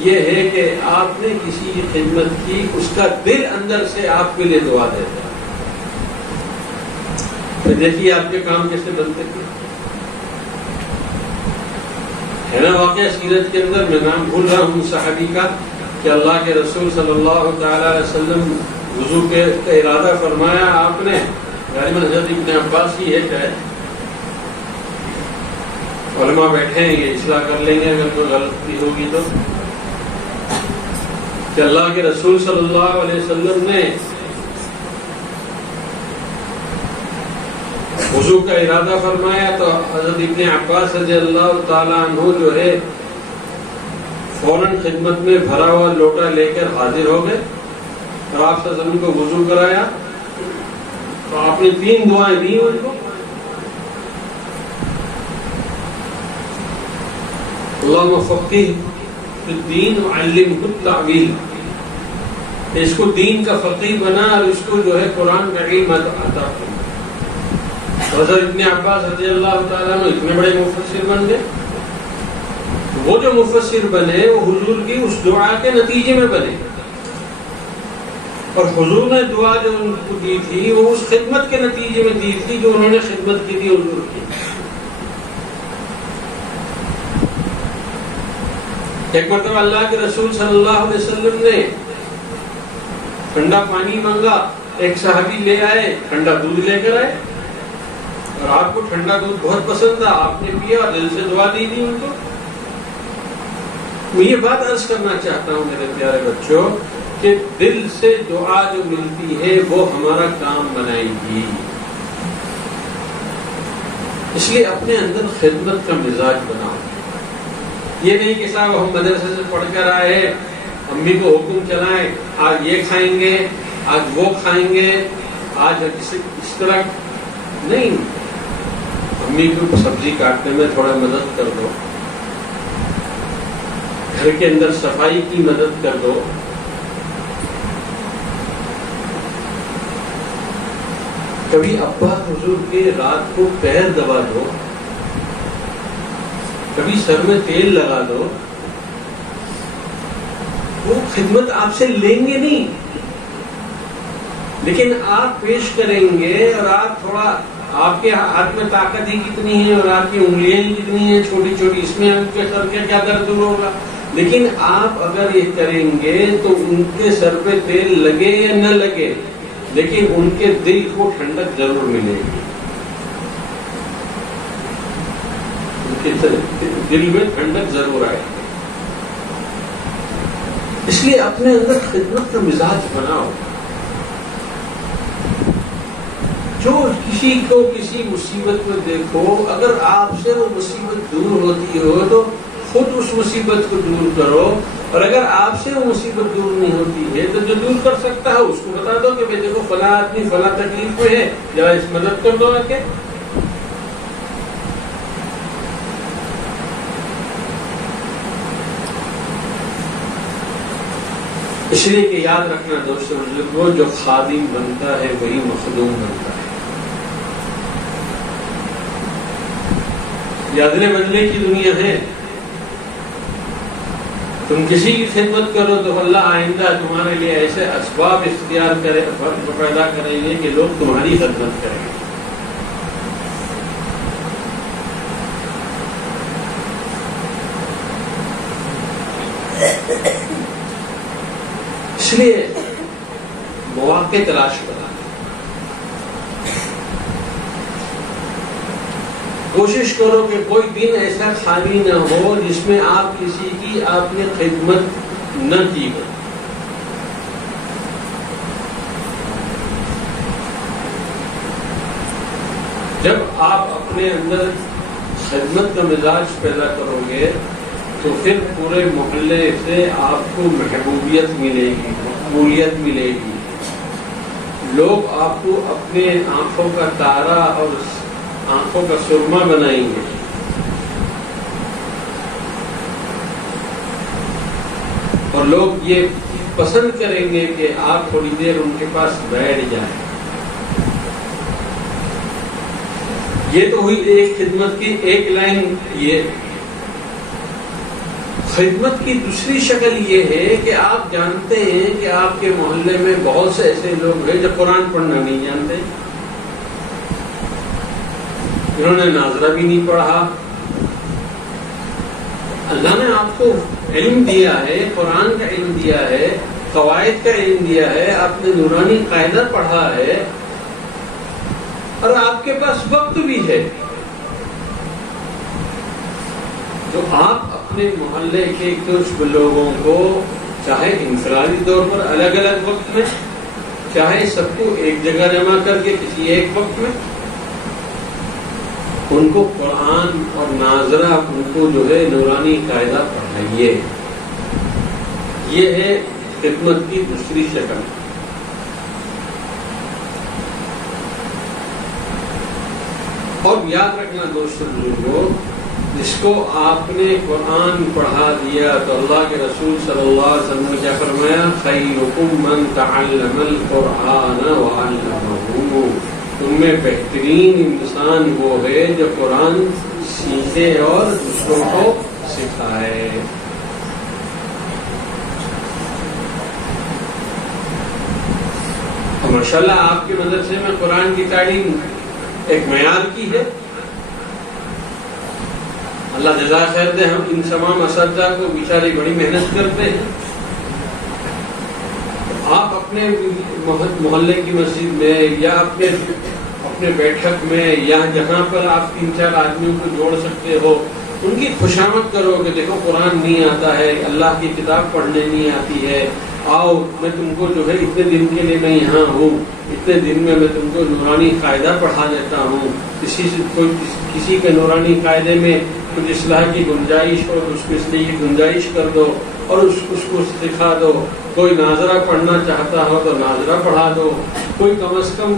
یہ ہے کہ آپ نے کسی کی خدمت کی، اس کا دل اندر سے آپ کے لیے دعا دیتا ہے. دیکھیے آپ کے کام کیسے بنتے ہے نا. واقعہ سیرت کے اندر میں نام بھول رہا ہوں صحابی کا کہ اللہ کے رسول صلی اللہ تعالی علیہ وسلم وضو کے ارادہ فرمایا آپ نے، غالباً حضرت ابن عباس ہی ہے شاید، علماء بیٹھے ہیں یہ اصلاح کر لیں گے اگر کوئی غلطی ہوگی تو، کہ اللہ کے رسول صلی اللہ علیہ وسلم نے وضو کا ارادہ فرمایا تو حضرت ابن عباس رضی اللہ تعالیٰ عنہ جو ہے فوراً خدمت میں بھرا ہوا لوٹا لے کر حاضر ہو گئے اور آپ صلی اللہ علیہ وسلم کو وضو کرایا. تو آپ نے 3 دعائیں دی ان کو. اللہم فقہ فی الدین وعلمہ التأویل، اس کو دین کا فقیہ بنا اور اس کو جو ہے قرآن کا علم عطا فرما. حضرت ابن عباس رضی اللہ تعالیٰ عنہ اتنے بڑے مفسر بن گئے. وہ جو مفسر بنے وہ حضور کی اس دعا کے نتیجے میں بنے، اور حضور نے دعا جو ان کو دی تھی وہ اس خدمت کے نتیجے میں دی تھی جو انہوں نے خدمت کی تھی حضور کی. ایک مرتبہ اللہ کے رسول صلی اللہ علیہ وسلم نے ٹھنڈا پانی مانگا ایک صحابی لے آئے ٹھنڈا دودھ لے کر آئے اور آپ کو ٹھنڈا دودھ بہت پسند تھا، آپ نے پیا اور دل سے دعا دی تھی ان کو. میں یہ بات عرض کرنا چاہتا ہوں میرے پیارے بچوں کہ دل سے دعا جو ملتی ہے وہ ہمارا کام بنائے گی. اس لیے اپنے اندر خدمت کا مزاج بناؤ. یہ نہیں کہ صاحب ہم مدرسے سے پڑھ کر آئے، امی کو حکم چلائیں آج یہ کھائیں گے آج وہ کھائیں گے آج اس طرح نہیں. امی کو سبزی کاٹنے میں تھوڑا مدد کر دو، گھر کے اندر صفائی کی مدد کر دو. کبھی ابا حضور کے رات کو پیر دبا دو، کبھی سر میں تیل لگا دو. وہ خدمت آپ سے لیں گے نہیں، لیکن آپ پیش کریں گے اور آپ تھوڑا، آپ کے ہاتھ میں طاقت ہی کتنی ہے اور آپ کی انگلیاں ہی کتنی ہیں چھوٹی چھوٹی، اس میں ان کے سر کے کیا درد ہوگا. لیکن آپ اگر یہ کریں گے تو ان کے سر پہ تیل لگے یا نہ لگے لیکن ان کے دل کو ٹھنڈک ضرور ملے گی، ان کے دل میں ٹھنڈک ضرور آئے گی. اس لیے اپنے اندر خدمت کا مزاج بناؤ. جو کسی کو کسی مصیبت میں دیکھو، اگر آپ سے وہ مصیبت دور ہوتی ہو تو خود اس مصیبت کو دور کرو، اور اگر آپ سے وہ مصیبت دور نہیں ہوتی ہے تو جو دور کر سکتا ہے اس کو بتا دو کہ دیکھو فلاں آدمی فلاں تکلیف میں ہے، ذرا اس مدد کر دو. آ کے اس لیے کہ یاد رکھنا دوستو بزرگوں، جو خادم بنتا ہے وہی مخدوم بنتا ہے. یہ ادلے بدلے کی دنیا ہے. تم کسی کی خدمت کرو تو اللہ آئندہ تمہارے لیے ایسے اسباب اختیار کرے، پیدا کریں گے کہ لوگ تمہاری خدمت کریں گے. اس لیے مواقع تلاش کرنا، کوشش کرو کہ کوئی دن ایسا خالی نہ ہو جس میں آپ کسی کی آپ نے خدمت نہ کی ہو. جب آپ اپنے اندر خدمت کا مزاج پیدا کرو گے تو پھر پورے محلے سے آپ کو محبوبیت ملے گی، مقبولیت ملے گی. لوگ آپ کو اپنے آنکھوں کا تارا اور آنکھوں کا سرما بنائیں گے. اور لوگ یہ پسند کریں گے کہ آپ تھوڑی دیر ان کے پاس بیٹھ جائیں. یہ تو ہوئی ایک خدمت کی ایک لائن. یہ خدمت کی دوسری شکل یہ ہے کہ آپ جانتے ہیں کہ آپ کے محلے میں بہت سے ایسے لوگ ہیں جو قرآن پڑھنا نہیں جانتے، انہوں نے ناظرہ بھی نہیں پڑھا. اللہ نے آپ کو علم دیا ہے، قرآن کا علم دیا ہے، قواعد کا علم دیا ہے، آپ نے نورانی قاعدہ پڑھا ہے اور آپ کے پاس وقت بھی ہے. تو آپ اپنے محلے کے کچھ لوگوں کو چاہے انفرادی طور پر الگ الگ وقت میں، چاہے سب کو ایک جگہ جمع کر کے کسی ایک وقت میں، ان کو قرآن اور ناظرہ، ان کو جو ہے نورانی قاعدہ پڑھائیے. یہ ہے خدمت کی دوسری شکل. اور یاد رکھنا دوستوں بزرگوں، جس کو آپ نے قرآن پڑھا دیا تو اللہ کے رسول صلی اللہ علیہ وسلم نے کیا فرمایا؟ خیرکم من تعلم القرآن وعلمہ. تم میں بہترین انسان وہ ہے جو قرآن سیکھے اور دوسروں کو سکھائے. ماشاءاللہ آپ کے مدرسے میں قرآن کی تعلیم ایک معیار کی ہے. اللہ جزائے خیر دے. ہم ان تمام اساتذہ کو بیچارے بڑی محنت کرتے ہیں. آپ اپنے محلے کی مسجد میں یا اپنے بیٹھک میں یا جہاں پر آپ 3-4 آدمیوں کو جوڑ سکتے ہو ان کی خوشامد کرو کہ دیکھو قرآن نہیں آتا ہے، اللہ کی کتاب پڑھنے نہیں آتی ہے، آؤ میں تم کو جو ہے اتنے دن کے لیے میں یہاں ہوں، اتنے دن میں تم کو نورانی قاعدہ پڑھا دیتا ہوں، کسی کے نورانی قاعدے میں کچھ اصلاح کی گنجائش ہو تو اس کو اصلاح کی گنجائش کر دو اور اس کو سکھا دو، کوئی ناظرہ پڑھنا چاہتا ہو تو ناظرہ پڑھا دو، کوئی کم از کم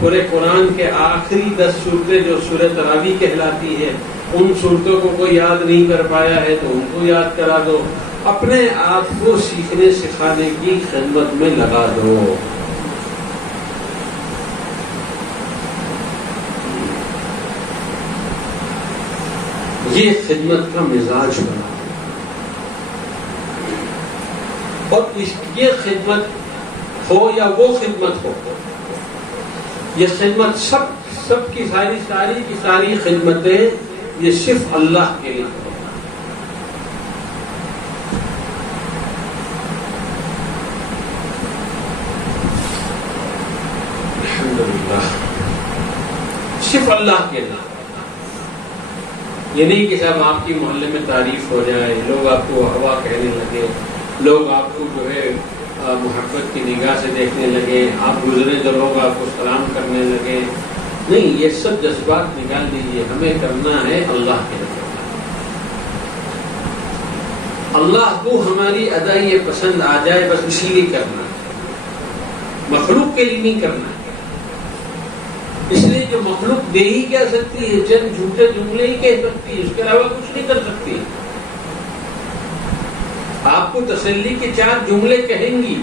پورے قرآن کے آخری 10 صورتیں جو سورہ تراویح کہلاتی ہے ان صورتوں کو کوئی یاد نہیں کر پایا ہے تو ان کو یاد کرا دو، اپنے آپ کو سیکھنے سکھانے کی خدمت میں لگا دو۔ یہ خدمت کا مزاج بنا اور یہ خدمت ہو یا وہ خدمت ہو، یہ خدمت سب کی ساری خدمتیں یہ صرف اللہ کے لیے ہو۔ الحمدللہ صرف اللہ کے لیے، یہ نہیں کہ صاحب آپ کی محلے میں تعریف ہو جائے، لوگ آپ کو ہوا کہنے لگے، لوگ آپ کو جو ہے محبت کی نگاہ سے دیکھنے لگے، آپ گزرے تو لوگ آپ کو سلام کرنے لگے، نہیں، یہ سب جذبات نکال دیجیے، ہمیں کرنا ہے اللہ کے لیے۔ اللہ کو ہماری ادائی یہ پسند آ جائے بس اسی لیے کرنا ہے، مخلوق کے لیے نہیں کرنا ہے۔ اس لیے جو مخلوق دے ہی کہہ سکتی ہے، چند جھوٹے جملے ہی کہہ سکتی ہے، اس کے علاوہ کچھ نہیں کر سکتی۔ آپ کو تسلی کے 4 جملے کہیں گی،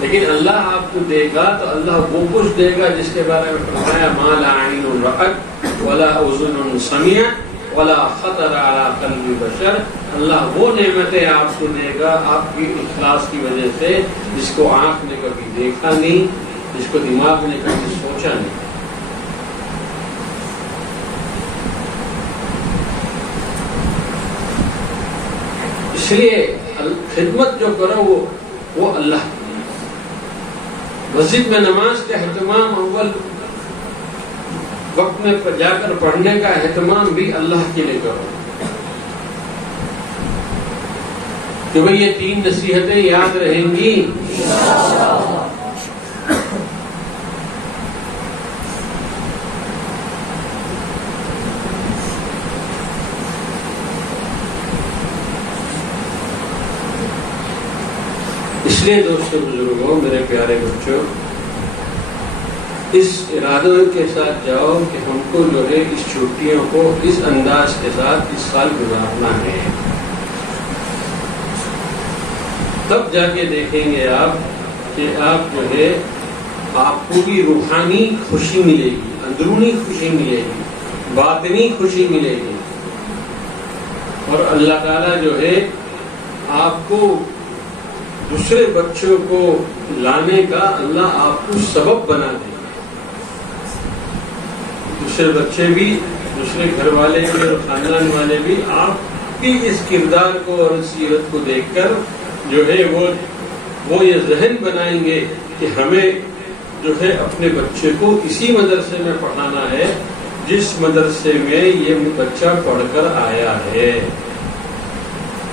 لیکن اللہ آپ کو دے گا تو اللہ وہ کچھ دے گا جس کے بارے میں فرمایا ما لا عین رأت ولا اذن سمعت ولا خطر على قلب بشر، اللہ وہ نعمتیں آپ کو دے گا آپ کی اخلاص کی وجہ سے جس کو آنکھ نے کبھی دیکھا نہیں، جس کو دماغ نے کبھی سوچا نہیں۔ اس لیے خدمت جو کرو وہ اللہ کی۔ مسجد میں نماز کا اہتمام اول وقت میں جا کر پڑھنے کا اہتمام بھی اللہ کے لیے کرو کہ بھئی یہ 3 نصیحتیں یاد رہیں گی۔ اس لیے دوستوں بزرگوں، میرے پیارے بچوں، اس ارادے کے ساتھ جاؤ کہ ہم کو جو ہے اس چھٹیوں کو اس انداز کے ساتھ اس سال گزارنا ہے، تب جا کے دیکھیں گے آپ کہ آپ جو ہے آپ کو بھی روحانی خوشی ملے گی، اندرونی خوشی ملے گی، باطنی خوشی ملے گی، اور اللہ تعالیٰ جو ہے آپ کو دوسرے بچوں کو لانے کا اللہ آپ کو سبب بنا دے گا۔ دوسرے بچے بھی، دوسرے گھر والے بھی اور خاندان والے بھی آپ کی اس کردار کو اور سیرت کو دیکھ کر جو ہے وہ یہ ذہن بنائیں گے کہ ہمیں جو ہے اپنے بچے کو اسی مدرسے میں پڑھانا ہے جس مدرسے میں یہ بچہ پڑھ کر آیا ہے۔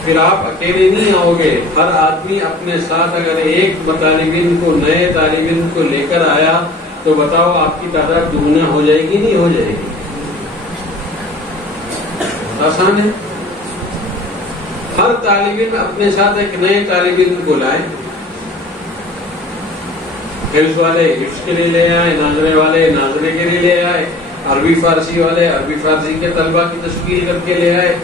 پھر آپ اکیلے نہیں آؤ گے، ہر آدمی اپنے ساتھ اگر ایک طالب علم کو، نئے طالب علم کو لے کر آیا تو بتاؤ آپ کی تعداد دگنا ہو جائے گی نہیں ہو جائے گی؟ آسان ہے۔ ہر طالب علم اپنے ساتھ ایک نئے طالب علم کو لائے، حفظ والے حفظ کے لیے لے آئے، ناظرے والے ناظرے کے لیے لے آئے، عربی فارسی والے عربی فارسی کے طلبہ کی تشکیل کر کے لے آئے،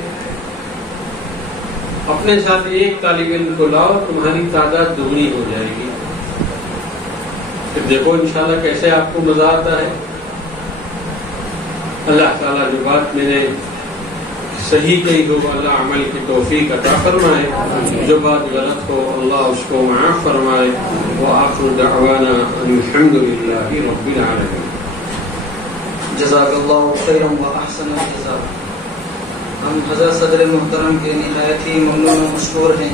اپنے ساتھ ایک طالب علم کو لاؤ، تمہاری تعداد دگنی ہو جائے گی۔ پھر دیکھو انشاءاللہ کیسے آپ کو مزہ آتا ہے۔ اللہ تعالیٰ جو بات میں نے صحیح کہی ہو اللہ عمل کی توفیق عطا فرمائے، جو بات غلط ہو اللہ اس کو معاف فرمائے۔ وآخر دعوانا الحمد للہ رب العالمین۔ جزاک اللہ خیرا واحسن الجزاء۔ ہم حضرت صدر محترم کے نہایت ہی ممنون و مشکور ہیں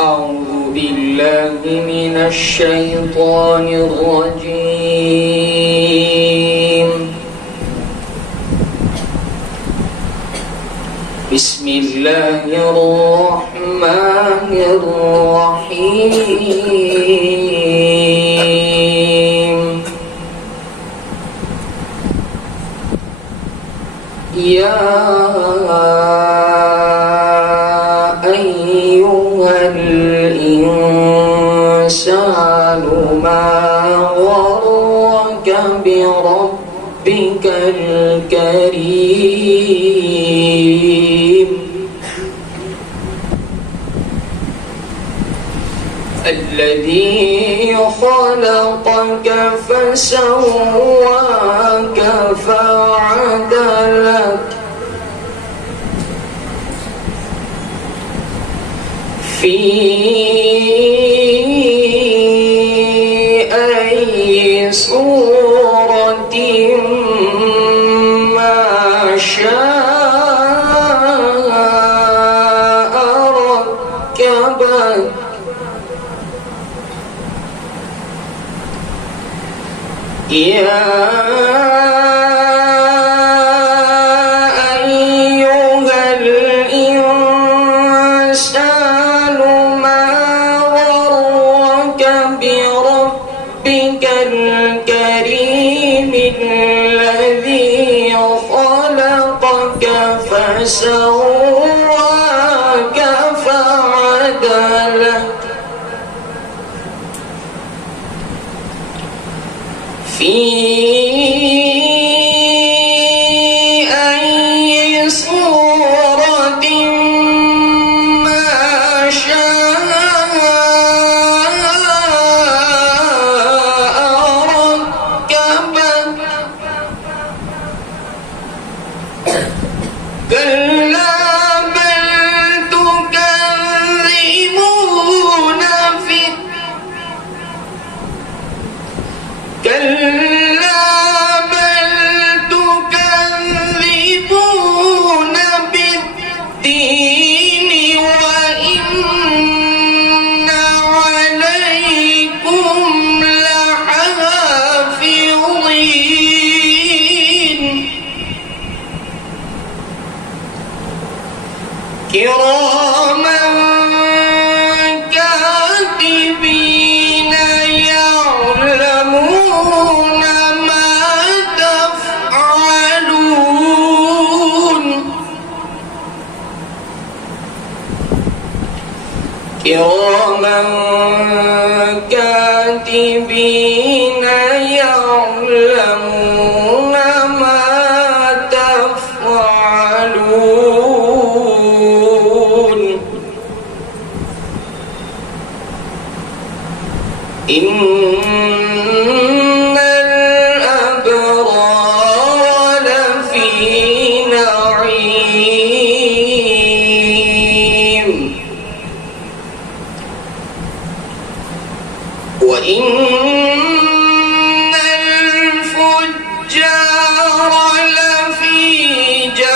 أعوذ بالله من الشيطان الرجيم. بسم الله الرحمن الرحيم. يا الإنسان ما غرك بربك الكريم الذي خلقك فسواك فعدلك في أي صورة ما شاء ركبك يا فسواك فعدلك في أي صورة ما شاء ركبك كلا بل تكذبون بالدين وإن عليكم لحافظين كراما كاتبين يعلمون ما تفعلون كراما كاتبين يعلمون ما تفعلون إن الأبرار لفي نعيم وإن الفجار لفي جحيم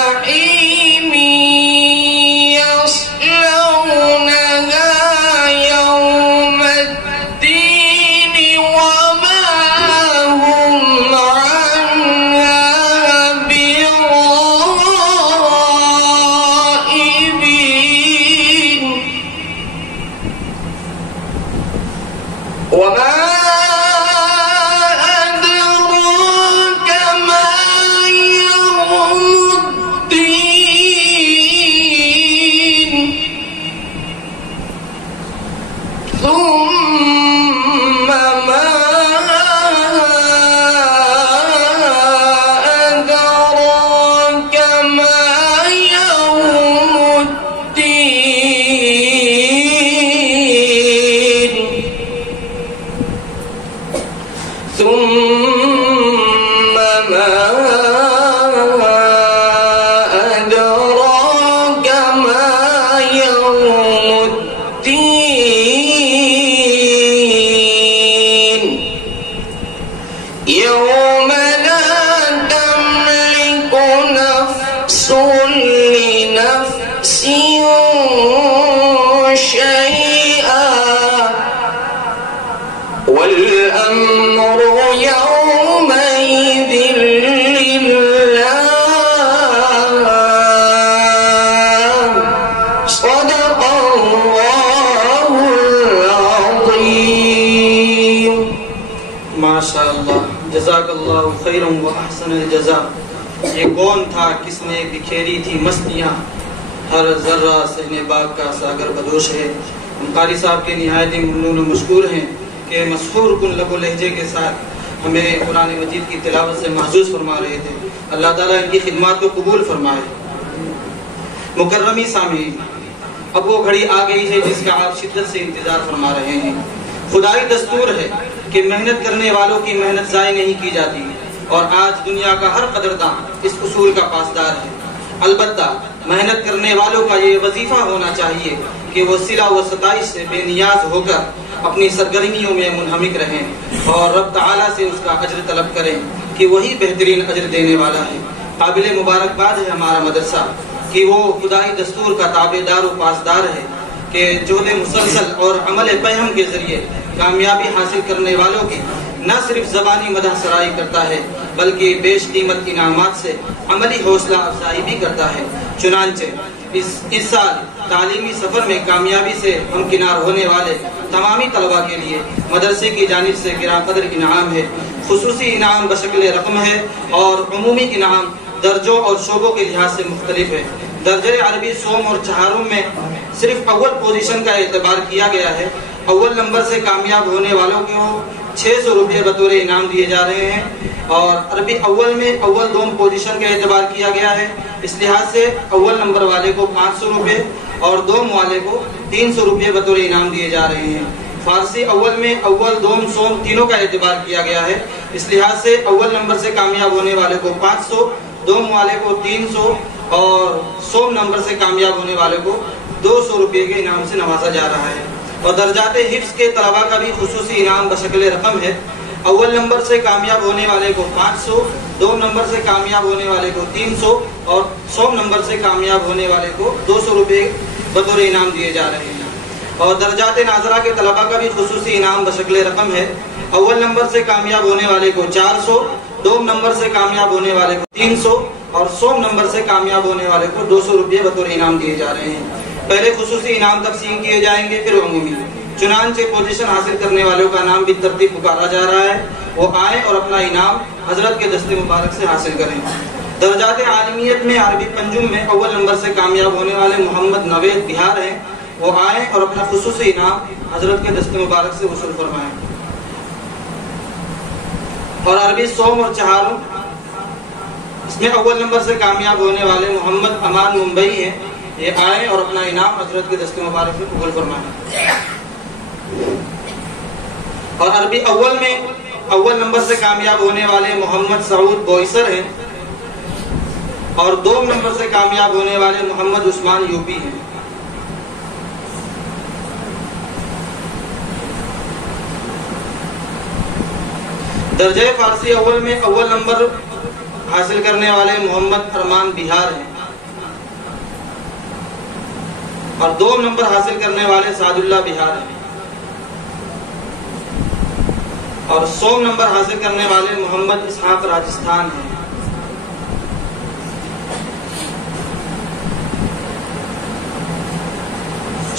ثم ما أدراك ما يوم الدين ثم ما أدراك ما يوم الدين يوم لا تملك نفس لنفس شيئا والأمر يومئذ لله صدق الله العظيم. ماشاء اللہ، جزاک اللہ خیرا و احسن الجزا. یہ کون تھا کس نے بکھیری تھی مستیاں، ہر ذرہ سہنے باغ کا ساگر بدوش ہے. ہم قاری صاحب کے نہایت ہی ممنون و مشکور ہیں کہ مسحور کن لب و لہجے کے ساتھ ہمیں قرآن مجید کی تلاوت سے محظوظ فرما رہے تھے. اللہ تعالیٰ ان کی خدمات کو قبول فرمائے. مکرمی سامعین، اب وہ گھڑی آ گئی ہے جس کا آپ شدت سے انتظار فرما رہے ہیں. خدائی دستور ہے کہ محنت کرنے والوں کی محنت ضائع نہیں کی جاتی، اور آج دنیا کا ہر قدرداں اس اصول کا پاسدار ہے. البتہ محنت کرنے والوں کا یہ وظیفہ ہونا چاہیے کہ وہ صلہ و ستائش سے بے نیاز ہو کر اپنی سرگرمیوں میں منہمک رہیں اور رب تعالیٰ سے اس کا اجر طلب کریں کہ وہی بہترین اجر دینے والا ہے. قابل مبارکباد ہے ہمارا مدرسہ کہ وہ خدائی دستور کا تابع دار و پاسدار ہے کہ جہد مسلسل اور عمل پہم کے ذریعے کامیابی حاصل کرنے والوں کی نہ صرف زبانی مدح سرائی کرتا ہے بلکہ بیش قیمت انعامات سے عملی حوصلہ افزائی بھی کرتا ہے. چنانچہ اس سال تعلیمی سفر میں کامیابی سے ہمکنار ہونے والے تمامی طلباء کے لیے مدرسے کی جانب سے گراں قدر انعام ہے. خصوصی انعام بشکل رقم ہے اور عمومی انعام درجوں اور شعبوں کے لحاظ سے مختلف ہے. درجہ عربی سوم اور چہارم میں صرف اول پوزیشن کا اعتبار کیا گیا ہے. اول نمبر سے کامیاب ہونے والوں کو 600 روپے بطور انعام دیے جا رہے ہیں، اور عربی اول میں اول دوم پوزیشن کا اعتبار کیا گیا ہے. اس لحاظ سے اول نمبر والے کو 500 روپے اور دوم والے کو 300 روپے بطور انعام دیے جا رہے ہیں. فارسی اول میں اول دوم سوم تینوں کا اعتبار کیا گیا ہے. اس لحاظ سے اول نمبر سے کامیاب ہونے والے کو 500، دوم والے کو 300 اور سوم نمبر سے کامیاب ہونے والے کو 200 روپے کے انعام سے نوازا جا رہا ہے. اور درجات حفظ کے طلباء کا بھی خصوصی انعام بشکل رقم ہے. اول نمبر سے کامیاب ہونے والے کو 500، دوم نمبر سے کامیاب ہونے والے کو 300 اور سوم نمبر سے کامیاب ہونے والے کو 200 روپے بطور انعام دیے جا رہے ہیں. اور درجات ناظرہ کے طلباء کا بھی خصوصی انعام بشکل رقم ہے. اول نمبر سے کامیاب ہونے والے کو 400، دوم نمبر سے کامیاب ہونے والے کو 300 اور سوم نمبر سے کامیاب ہونے والے کو 200 روپے بطور انعام دیے جا رہے ہیں. پہلے خصوصی انعام تقسیم کیے جائیں گے پھر عمومی. چنانچہ پوزیشن حاصل کرنے والوں کا نام بھی ترتیب پکارا جا رہا ہے. وہ آئیں اور اپنا انعام حضرت کے دست مبارک سے حاصل کریں. درجات عالمیت میں عربی پنجم میں اول نمبر سے کامیاب ہونے والے محمد نوید بہار ہیں. وہ آئیں اور اپنا خصوصی انعام حضرت کے دست مبارک سے وصول فرمائیں. اور عربی سوم اور چہارم اس میں اول نمبر سے کامیاب ہونے والے محمد امان ممبئی ہیں. یہ آئیں اور اپنا انعام حضرت کے دست مبارک سے قبول فرمائیں. اور عربی اول میں اول نمبر سے کامیاب ہونے والے محمد سعود بوئسر ہیں. اور دوم نمبر سے کامیاب ہونے والے محمد عثمان یوپی ہیں. درجہ فارسی اول میں اول نمبر حاصل کرنے والے محمد فرمان بہار ہیں. اور دوم نمبر حاصل کرنے والے سعد اللہ بہار ہیں. اور سوم نمبر حاصل کرنے والے محمد اسحاق راجستھان ہیں.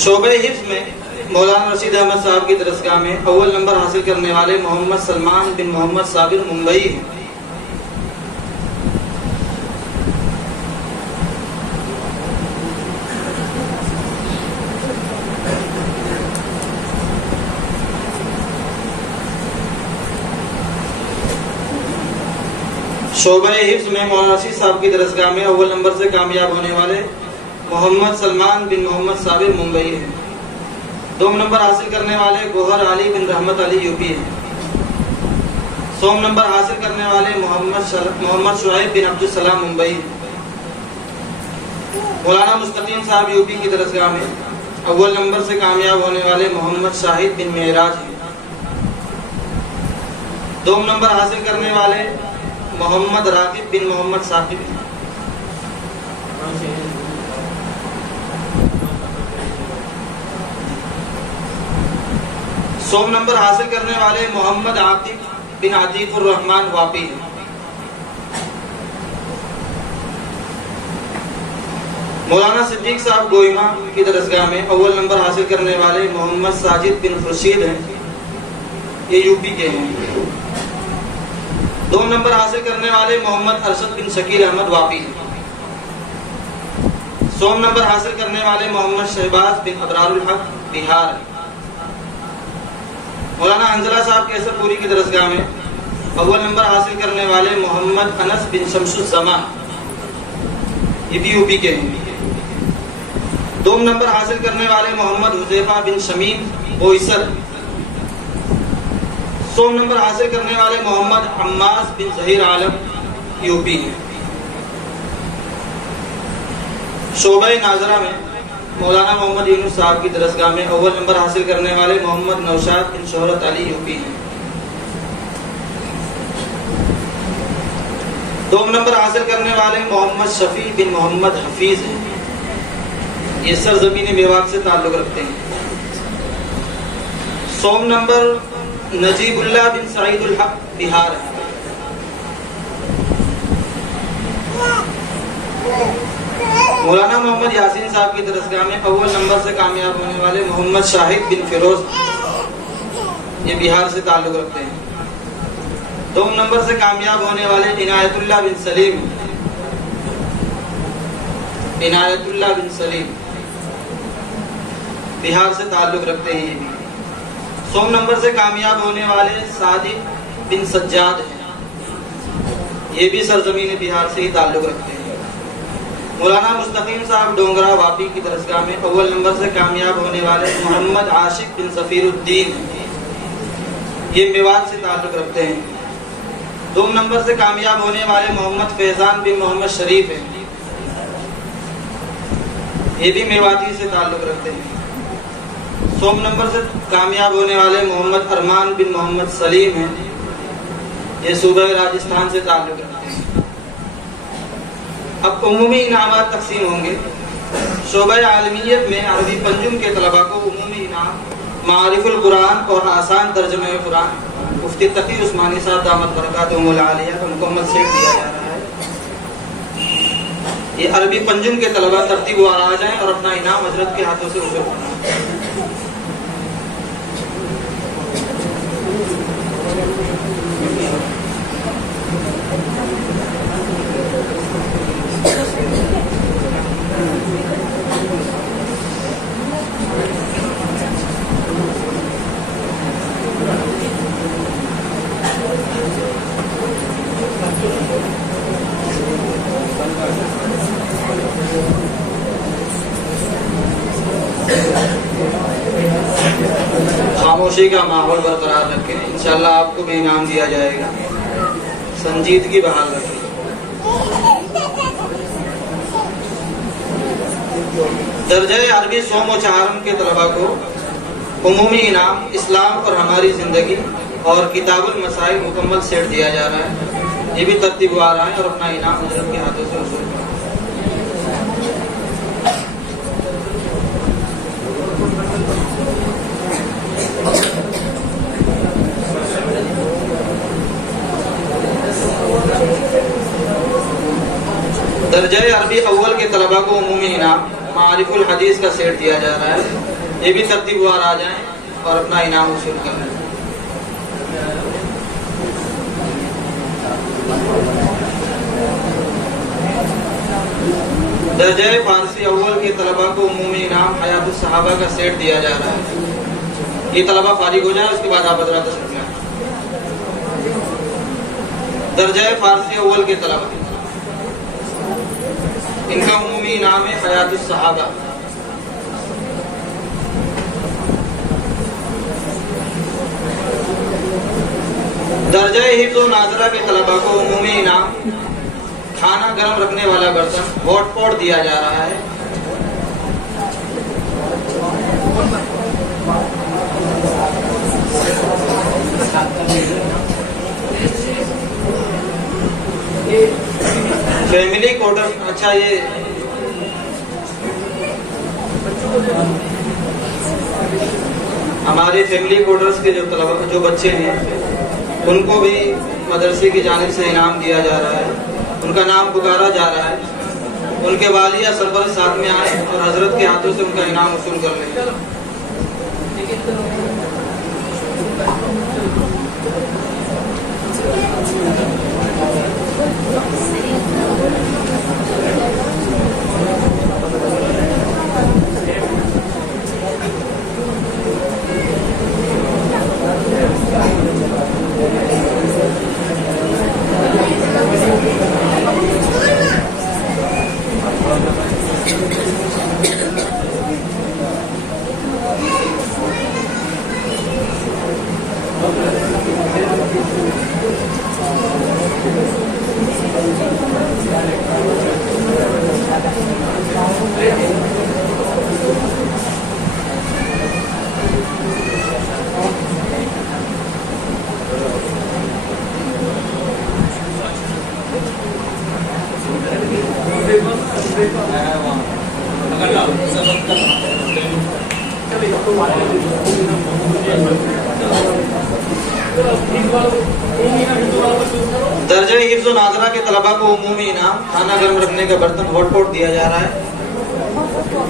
شعبہ حفظ میں مولانا رشید احمد صاحب کی درسگاہ میں اول نمبر حاصل کرنے والے محمد سلمان بن محمد صابر ممبئی ہیں. شعبہ حفظ میں مولانا رشید صاحب کی درسگاہ میں اول نمبر سے کامیاب ہونے والے محمد سلمان بن محمد صابر ممبئی ہیں. دوم نمبر حاصل کرنے والے گوہر علی بن رحمت علی یوپی ہیں. سوم نمبر حاصل کرنے والے محمد شعیب بن عبد السلام ممبئی ہیں. مولانا مستقیم صاحب یوپی کی درسگاہ میں اول نمبر سے کامیاب ہونے والے محمد شاہد بن معراج ہیں. دوم نمبر حاصل کرنے والے محمد راغب بن محمد ثاقب ہیں. سوم نمبر حاصل کرنے والے محمد عاطف بن عطیف الرحمن واپی ہیں. مولانا صدیق صاحب گوئیما کی درسگاہ میں اول نمبر حاصل کرنے والے محمد ساجد بن خورشید ہیں. یہ یوپی کے ہیں. دوم نمبر حاصل کرنے والے محمد ارشد بن شکیل احمد واپی ہیں. سوم نمبر حاصل کرنے والے محمد شہباز بن ابرار الحق بہار ہیں. مولانا حنظلہ صاحب کیسر پوری کی درسگاہ میں اول نمبر حاصل کرنے والے محمد انس بن شمس الزمان، یہ بھی یوپی کے ہیں. دوم نمبر حاصل کرنے والے محمد حذیفہ بن شمیم بوئسر. سوم نمبر حاصل کرنے والے محمد عماس بن ظہیر عالم یوپی ہیں. شعبہ ناظرہ میں مولانا محمد یونس صاحب کی درسگاہ میں اول نمبر حاصل کرنے والے محمد نوشاد بن شہرت علی یوپی ہیں. دوم نمبر حاصل کرنے والے محمد شفیع بن محمد حفیظ ہیں. یہ سرزمین میوات سے تعلق رکھتے ہیں. سوم نمبر نجیب اللہ بن سعید الحق بہار ہے. مولانا محمد یاسین صاحب کی درسگاہ میں اول نمبر سے کامیاب ہونے والے محمد شاہد بن فیروز، یہ بہار سے تعلق رکھتے ہیں. دوم نمبر سے کامیاب ہونے والے عنایت اللہ بن سلیم، عنایت اللہ بن سلیم بہار سے تعلق رکھتے ہیں. یہ بھی. سوم نمبر سے کامیاب ہونے والے صادق بن سجاد ہیں. یہ بھی سرزمین بہار سے ہی تعلق رکھتے ہیں. مولانا مستقیم صاحب ڈونگرہ واپی کی درسگاہ میں اول نمبر سے کامیاب ہونے والے محمد عاشق بن ظفیر الدین، یہ میوات سے تعلق رکھتے ہیں. دوم نمبر سے کامیاب ہونے والے محمد فیضان بن محمد شریف ہیں. یہ بھی میواتی سے تعلق رکھتے ہیں. سوم نمبر سے کامیاب ہونے والے محمد ارمان بن محمد سلیم ہیں. یہ صوبہ راجستھان سے تعلق رکھتے ہیں. اب عمومی انعامات تقسیم ہوں گے. شعبہ عالمیت میں عربی پنجم کے طلباء کو عمومی انعام معارف القرآن اور آسان ترجمہ قرآن مفتی تقی عثمانی صاحب دامت برکاتہم العالیہ کا مکمل سیٹ دیا جا رہا ہے. یہ عربی پنجم کے طلباء ترتیب وار آ جائیں اور اپنا انعام حضرت کے ہاتھوں سے وصول کرنا. خاموشی کا ماحول برقرار رکھیں. انشاءاللہ آپ کو بھی انعام دیا جائے گا. سنجیدگی بحال رکھیں. درجہ عربی سوم و چہارم کے طلباء کو عمومی انعام اسلام اور ہماری زندگی اور کتاب المسائل مکمل سیٹ دیا جا رہا ہے. یہ بھی ترتیب وار آئیں اور اپنا انعام حضرت کے ہاتھوں سے وصول کریں. درجہ عربی اول کے طلباء کو عمومی انعام معارف الحدیث کا سیٹ دیا جا رہا ہے. یہ بھی ترتیب وار آ جائیں اور اپنا انعام وصول کریں. درجہ فارسی اول کے طلباء کو عمومی انعام حیات الصحابہ کا سیٹ دیا جا رہا ہے. یہ طلباء فارغ ہو جائیں، اس کے بعد آپ حضرات تشریف لائیں. درجہ فارسی اول کے طلبہ، ان کا عمومی نام ہے حیات الصحابہ۔ درجہ حفظ و ناظرہ کے طلبہ کو عمومی انعام کھانا گرم رکھنے والا برتن ہاٹ پاٹ دیا جا رہا ہے۔ فیملی کوارٹر، اچھا یہ ہمارے فیملی کوارٹرز کے جو طلبہ جو بچے ہیں ان کو بھی مدرسے کی جانب سے انعام دیا جا رہا ہے، ان کا نام پکارا جا رہا ہے، ان کے والیہ سرپرست ساتھ میں آئے اور حضرت کے ہاتھوں سے ان کا انعام وصول کر لیں۔ درجہ حفظ و ناظرہ کے طلبہ کو عمومی انعام کھانا گرم رکھنے کا برتن ہاٹ پاٹ دیا جا رہا ہے۔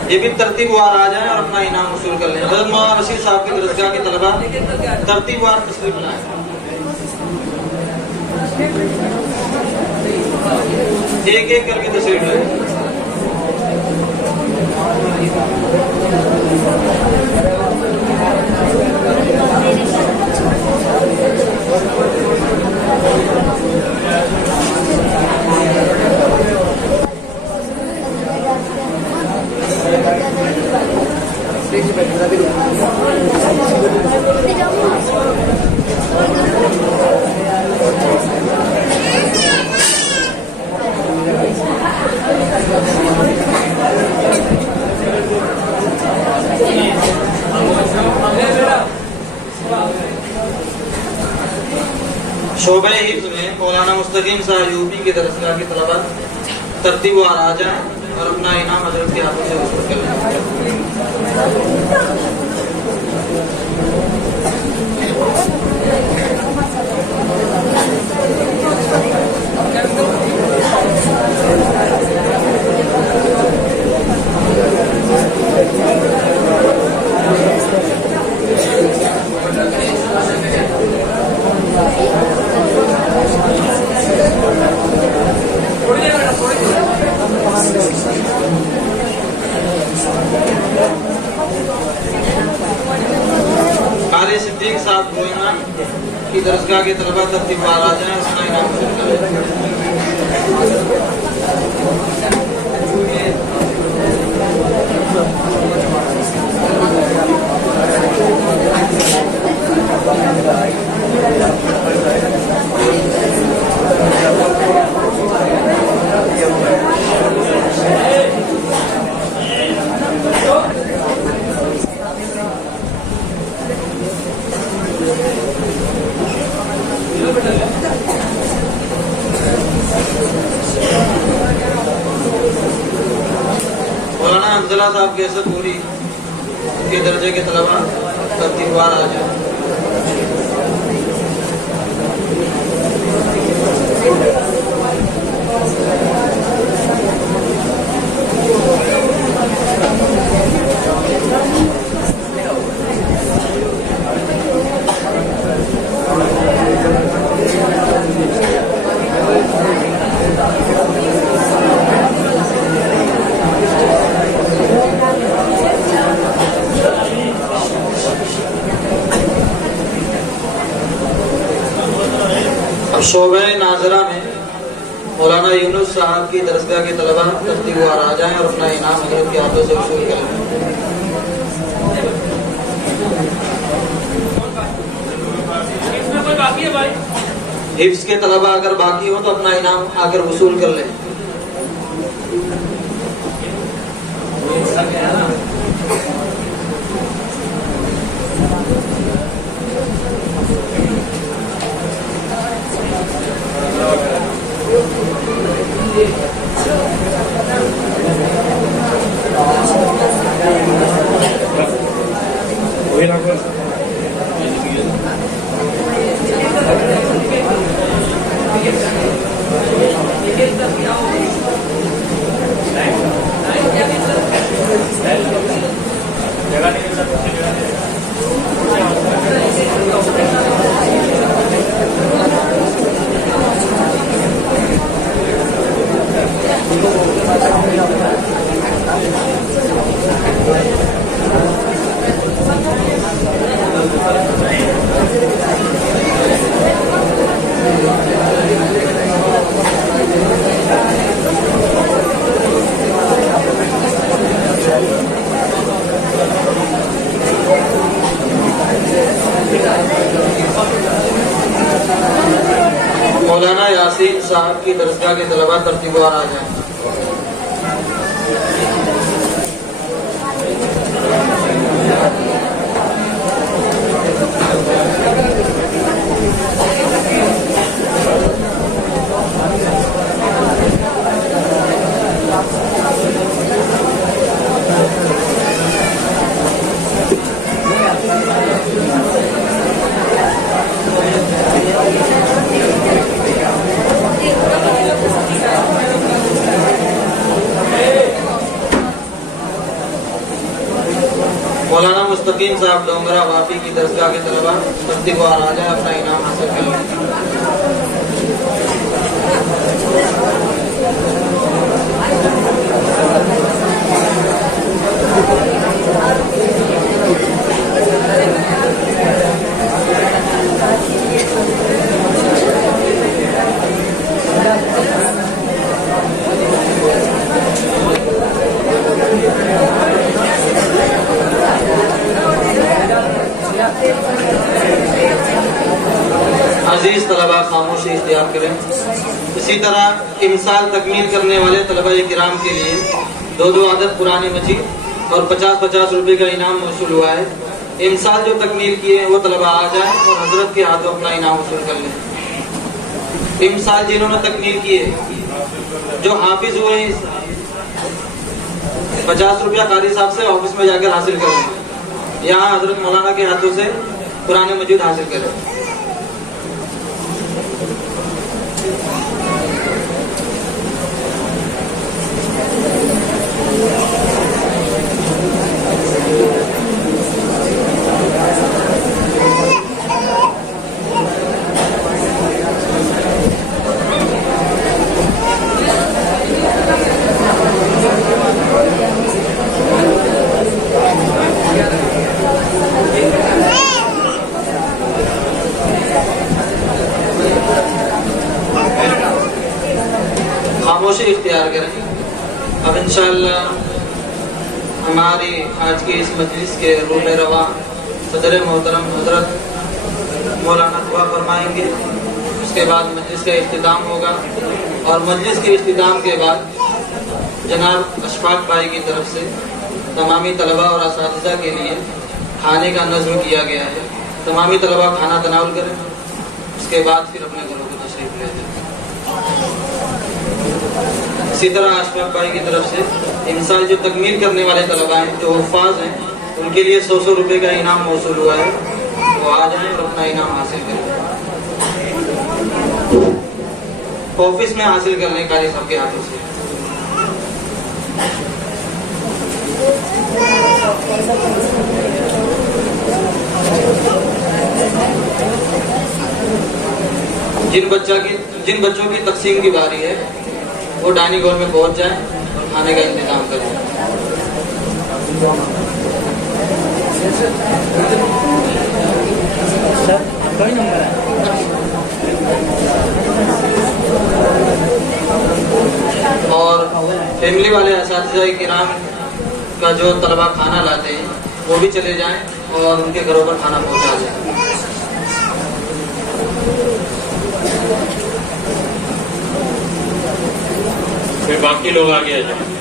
یہ بھی ترتیب وار آ جائیں اور اپنا انعام وصول کر لیں۔ حضرت مولانا رشید صاحب کی درسگاہ کے طلبہ ترتیب وار تشریف لائیں، ایک ایک کر کے تشریف لائیں۔ شعبہ حفظ میں مولانا مستقیم صاحب یوپی کے درسگاہ کے طلبہ ترتیب وار آ جائیں اور اپنا انعام حضرت کے ہاتھوں سے وصول کر لیں۔ قاری صدیق صاحب گوئینا کی درسگاہ کے طلبہ ترتیب وار آ جائیں، اس کا انعام وصول کریں۔ مولانا حنظلہ صاحب کے اسد پوری کے درجے کے طلبہ ترتیب وار آ جائیں۔ اب شعبہ ناظرہ میں مولانا یونس صاحب کی درسگاہ کے طلبہ ترتیب وار آ جائیں اور اپنا انعام حضرت کے ہاتھوں سے وصول کریں. حفظ کے طلبہ اگر باقی ہو تو اپنا انعام آ کر وصول کر لیں. مولانا یاسین صاحب کی درسگاہ کے طلبہ ترتیب وار آ جائیں. مولانا مستقیم صاحب ڈونگرہ واپی کی درسگاہ کے طلبہ ترتیب وار آ جائیں، اپنا انعام حاصل کر لیں. عزیز طلبہ خاموشی اختیار کریں. اسی طرح امسال تکمیل کرنے والے طلبہ کرام کے لیے 2 عدد قرآن مجید اور 50 روپے کا انعام موصول ہوا ہے. امسال جو تکمیل کیے ہیں وہ طلبہ آ جائیں اور حضرت کے ہاتھوں اپنا انعام وصول کر لیں. امسال جنہوں نے تکمیل کیے جو حافظ ہوئے ہیں 50 روپیہ قاری صاحب سے آفس میں جا کر حاصل کر لیں. یہاں حضرت مولانا کے ہاتھوں سے قرآن مجید حاصل کریں. خاموشی اختیار کریں. اب انشاءاللہ ہماری آج کی اس مجلس کے روح رواں صدر محترم حضرت مولانا دعا فرمائیں گے. اس کے بعد مجلس کا اختتام ہوگا اور مجلس کے اختتام کے بعد جناب اشفاق بھائی کی طرف سے تمامی طلبہ اور اساتذہ کے لیے کھانے کا نظم کیا گیا ہے. تمامی طلبہ کھانا تناول کریں. اس کے بعد پھر اپنے گھروں کو تشریف لے جائیں. اسی طرح اشفاق بھائی کی طرف سے امسال جو تکمیل کرنے والے طلبہ ہیں جو حفاظ ہیں ان کے لیے 100 روپے کا انعام موصول ہوا ہے. وہ آ جائیں اور اپنا انعام حاصل کریں. آفس میں حاصل کر لیں قاری صاحب کے ہاتھوں سے. جن بچوں کی تقسیم کی باری ہے وہ ڈائننگ ہال میں پہنچ جائیں اور کھانے کا انتظام کریں. سر کوئی نمبر ہے؟ والے اساتذہ کرام کا جو طلبہ کھانا لاتے ہیں وہ بھی چلے جائیں اور ان کے گھروں پر کھانا پہنچا جائے. پھر باقی لوگ آگے آ جائیں.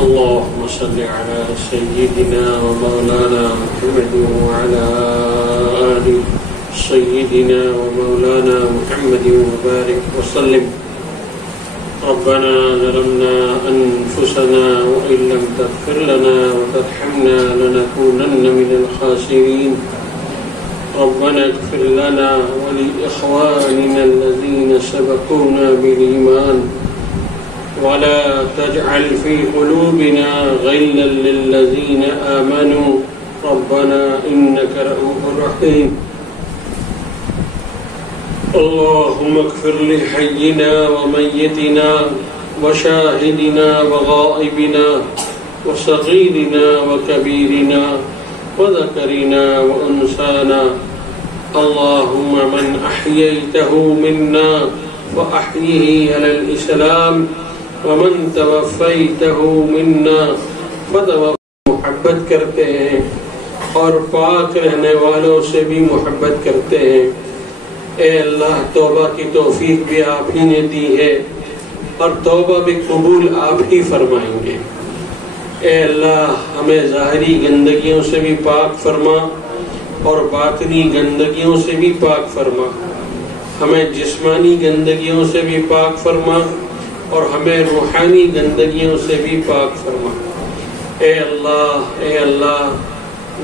اللهم صل على سيدنا ومولانا محمد وعلى آل سيدنا ومولانا محمد وبارك وسلم. ربنا ظلمنا أنفسنا وإن لم تغفر لنا وترحمنا لنكونن من الخاسرين. ربنا اغفر لنا ولإخواننا الذين سبقونا بالإيمان ولا تجعل في قلوبنا غلا للذين آمنوا ربنا إنك رؤوف رحيم. اللهم اغفر لحينا وميتنا وشاهدنا وغائبنا وصغيرنا وكبيرنا وذكرنا وأنثانا. اللهم من أحييته منا فأحيه على الإسلام ومن توفیتہ منا فتوفہ. محبت کرتے ہیں اور پاک رہنے والوں سے بھی محبت کرتے ہیں. اے اللہ توبہ کی توفیق بھی آپ ہی نے دی ہے اور توبہ بھی قبول آپ ہی فرمائیں گے. اے اللہ ہمیں ظاہری گندگیوں سے بھی پاک فرما اور باطنی گندگیوں سے بھی پاک فرما. ہمیں جسمانی گندگیوں سے بھی پاک فرما اور ہمیں روحانی گندگیوں سے بھی پاک فرما. اے اللہ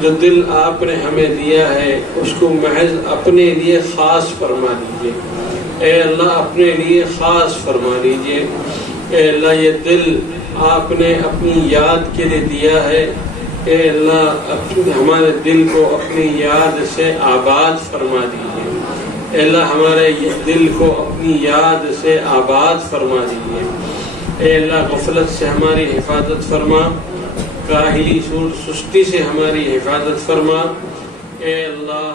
جو دل آپ نے ہمیں دیا ہے اس کو محض اپنے لیے خاص فرما دیجئے. اے اللہ اپنے لیے خاص فرما دیجئے. اے اللہ یہ دل آپ نے اپنی یاد کے لیے دیا ہے. اے اللہ ہمارے دل کو اپنی یاد سے آباد فرما دیجئے. اے اللہ ہمارے دل کو اپنی یاد سے آباد فرما دیجئے. اے اللہ غفلت سے ہماری حفاظت فرما, کاہلی سستی سے ہماری حفاظت فرما. اے اللہ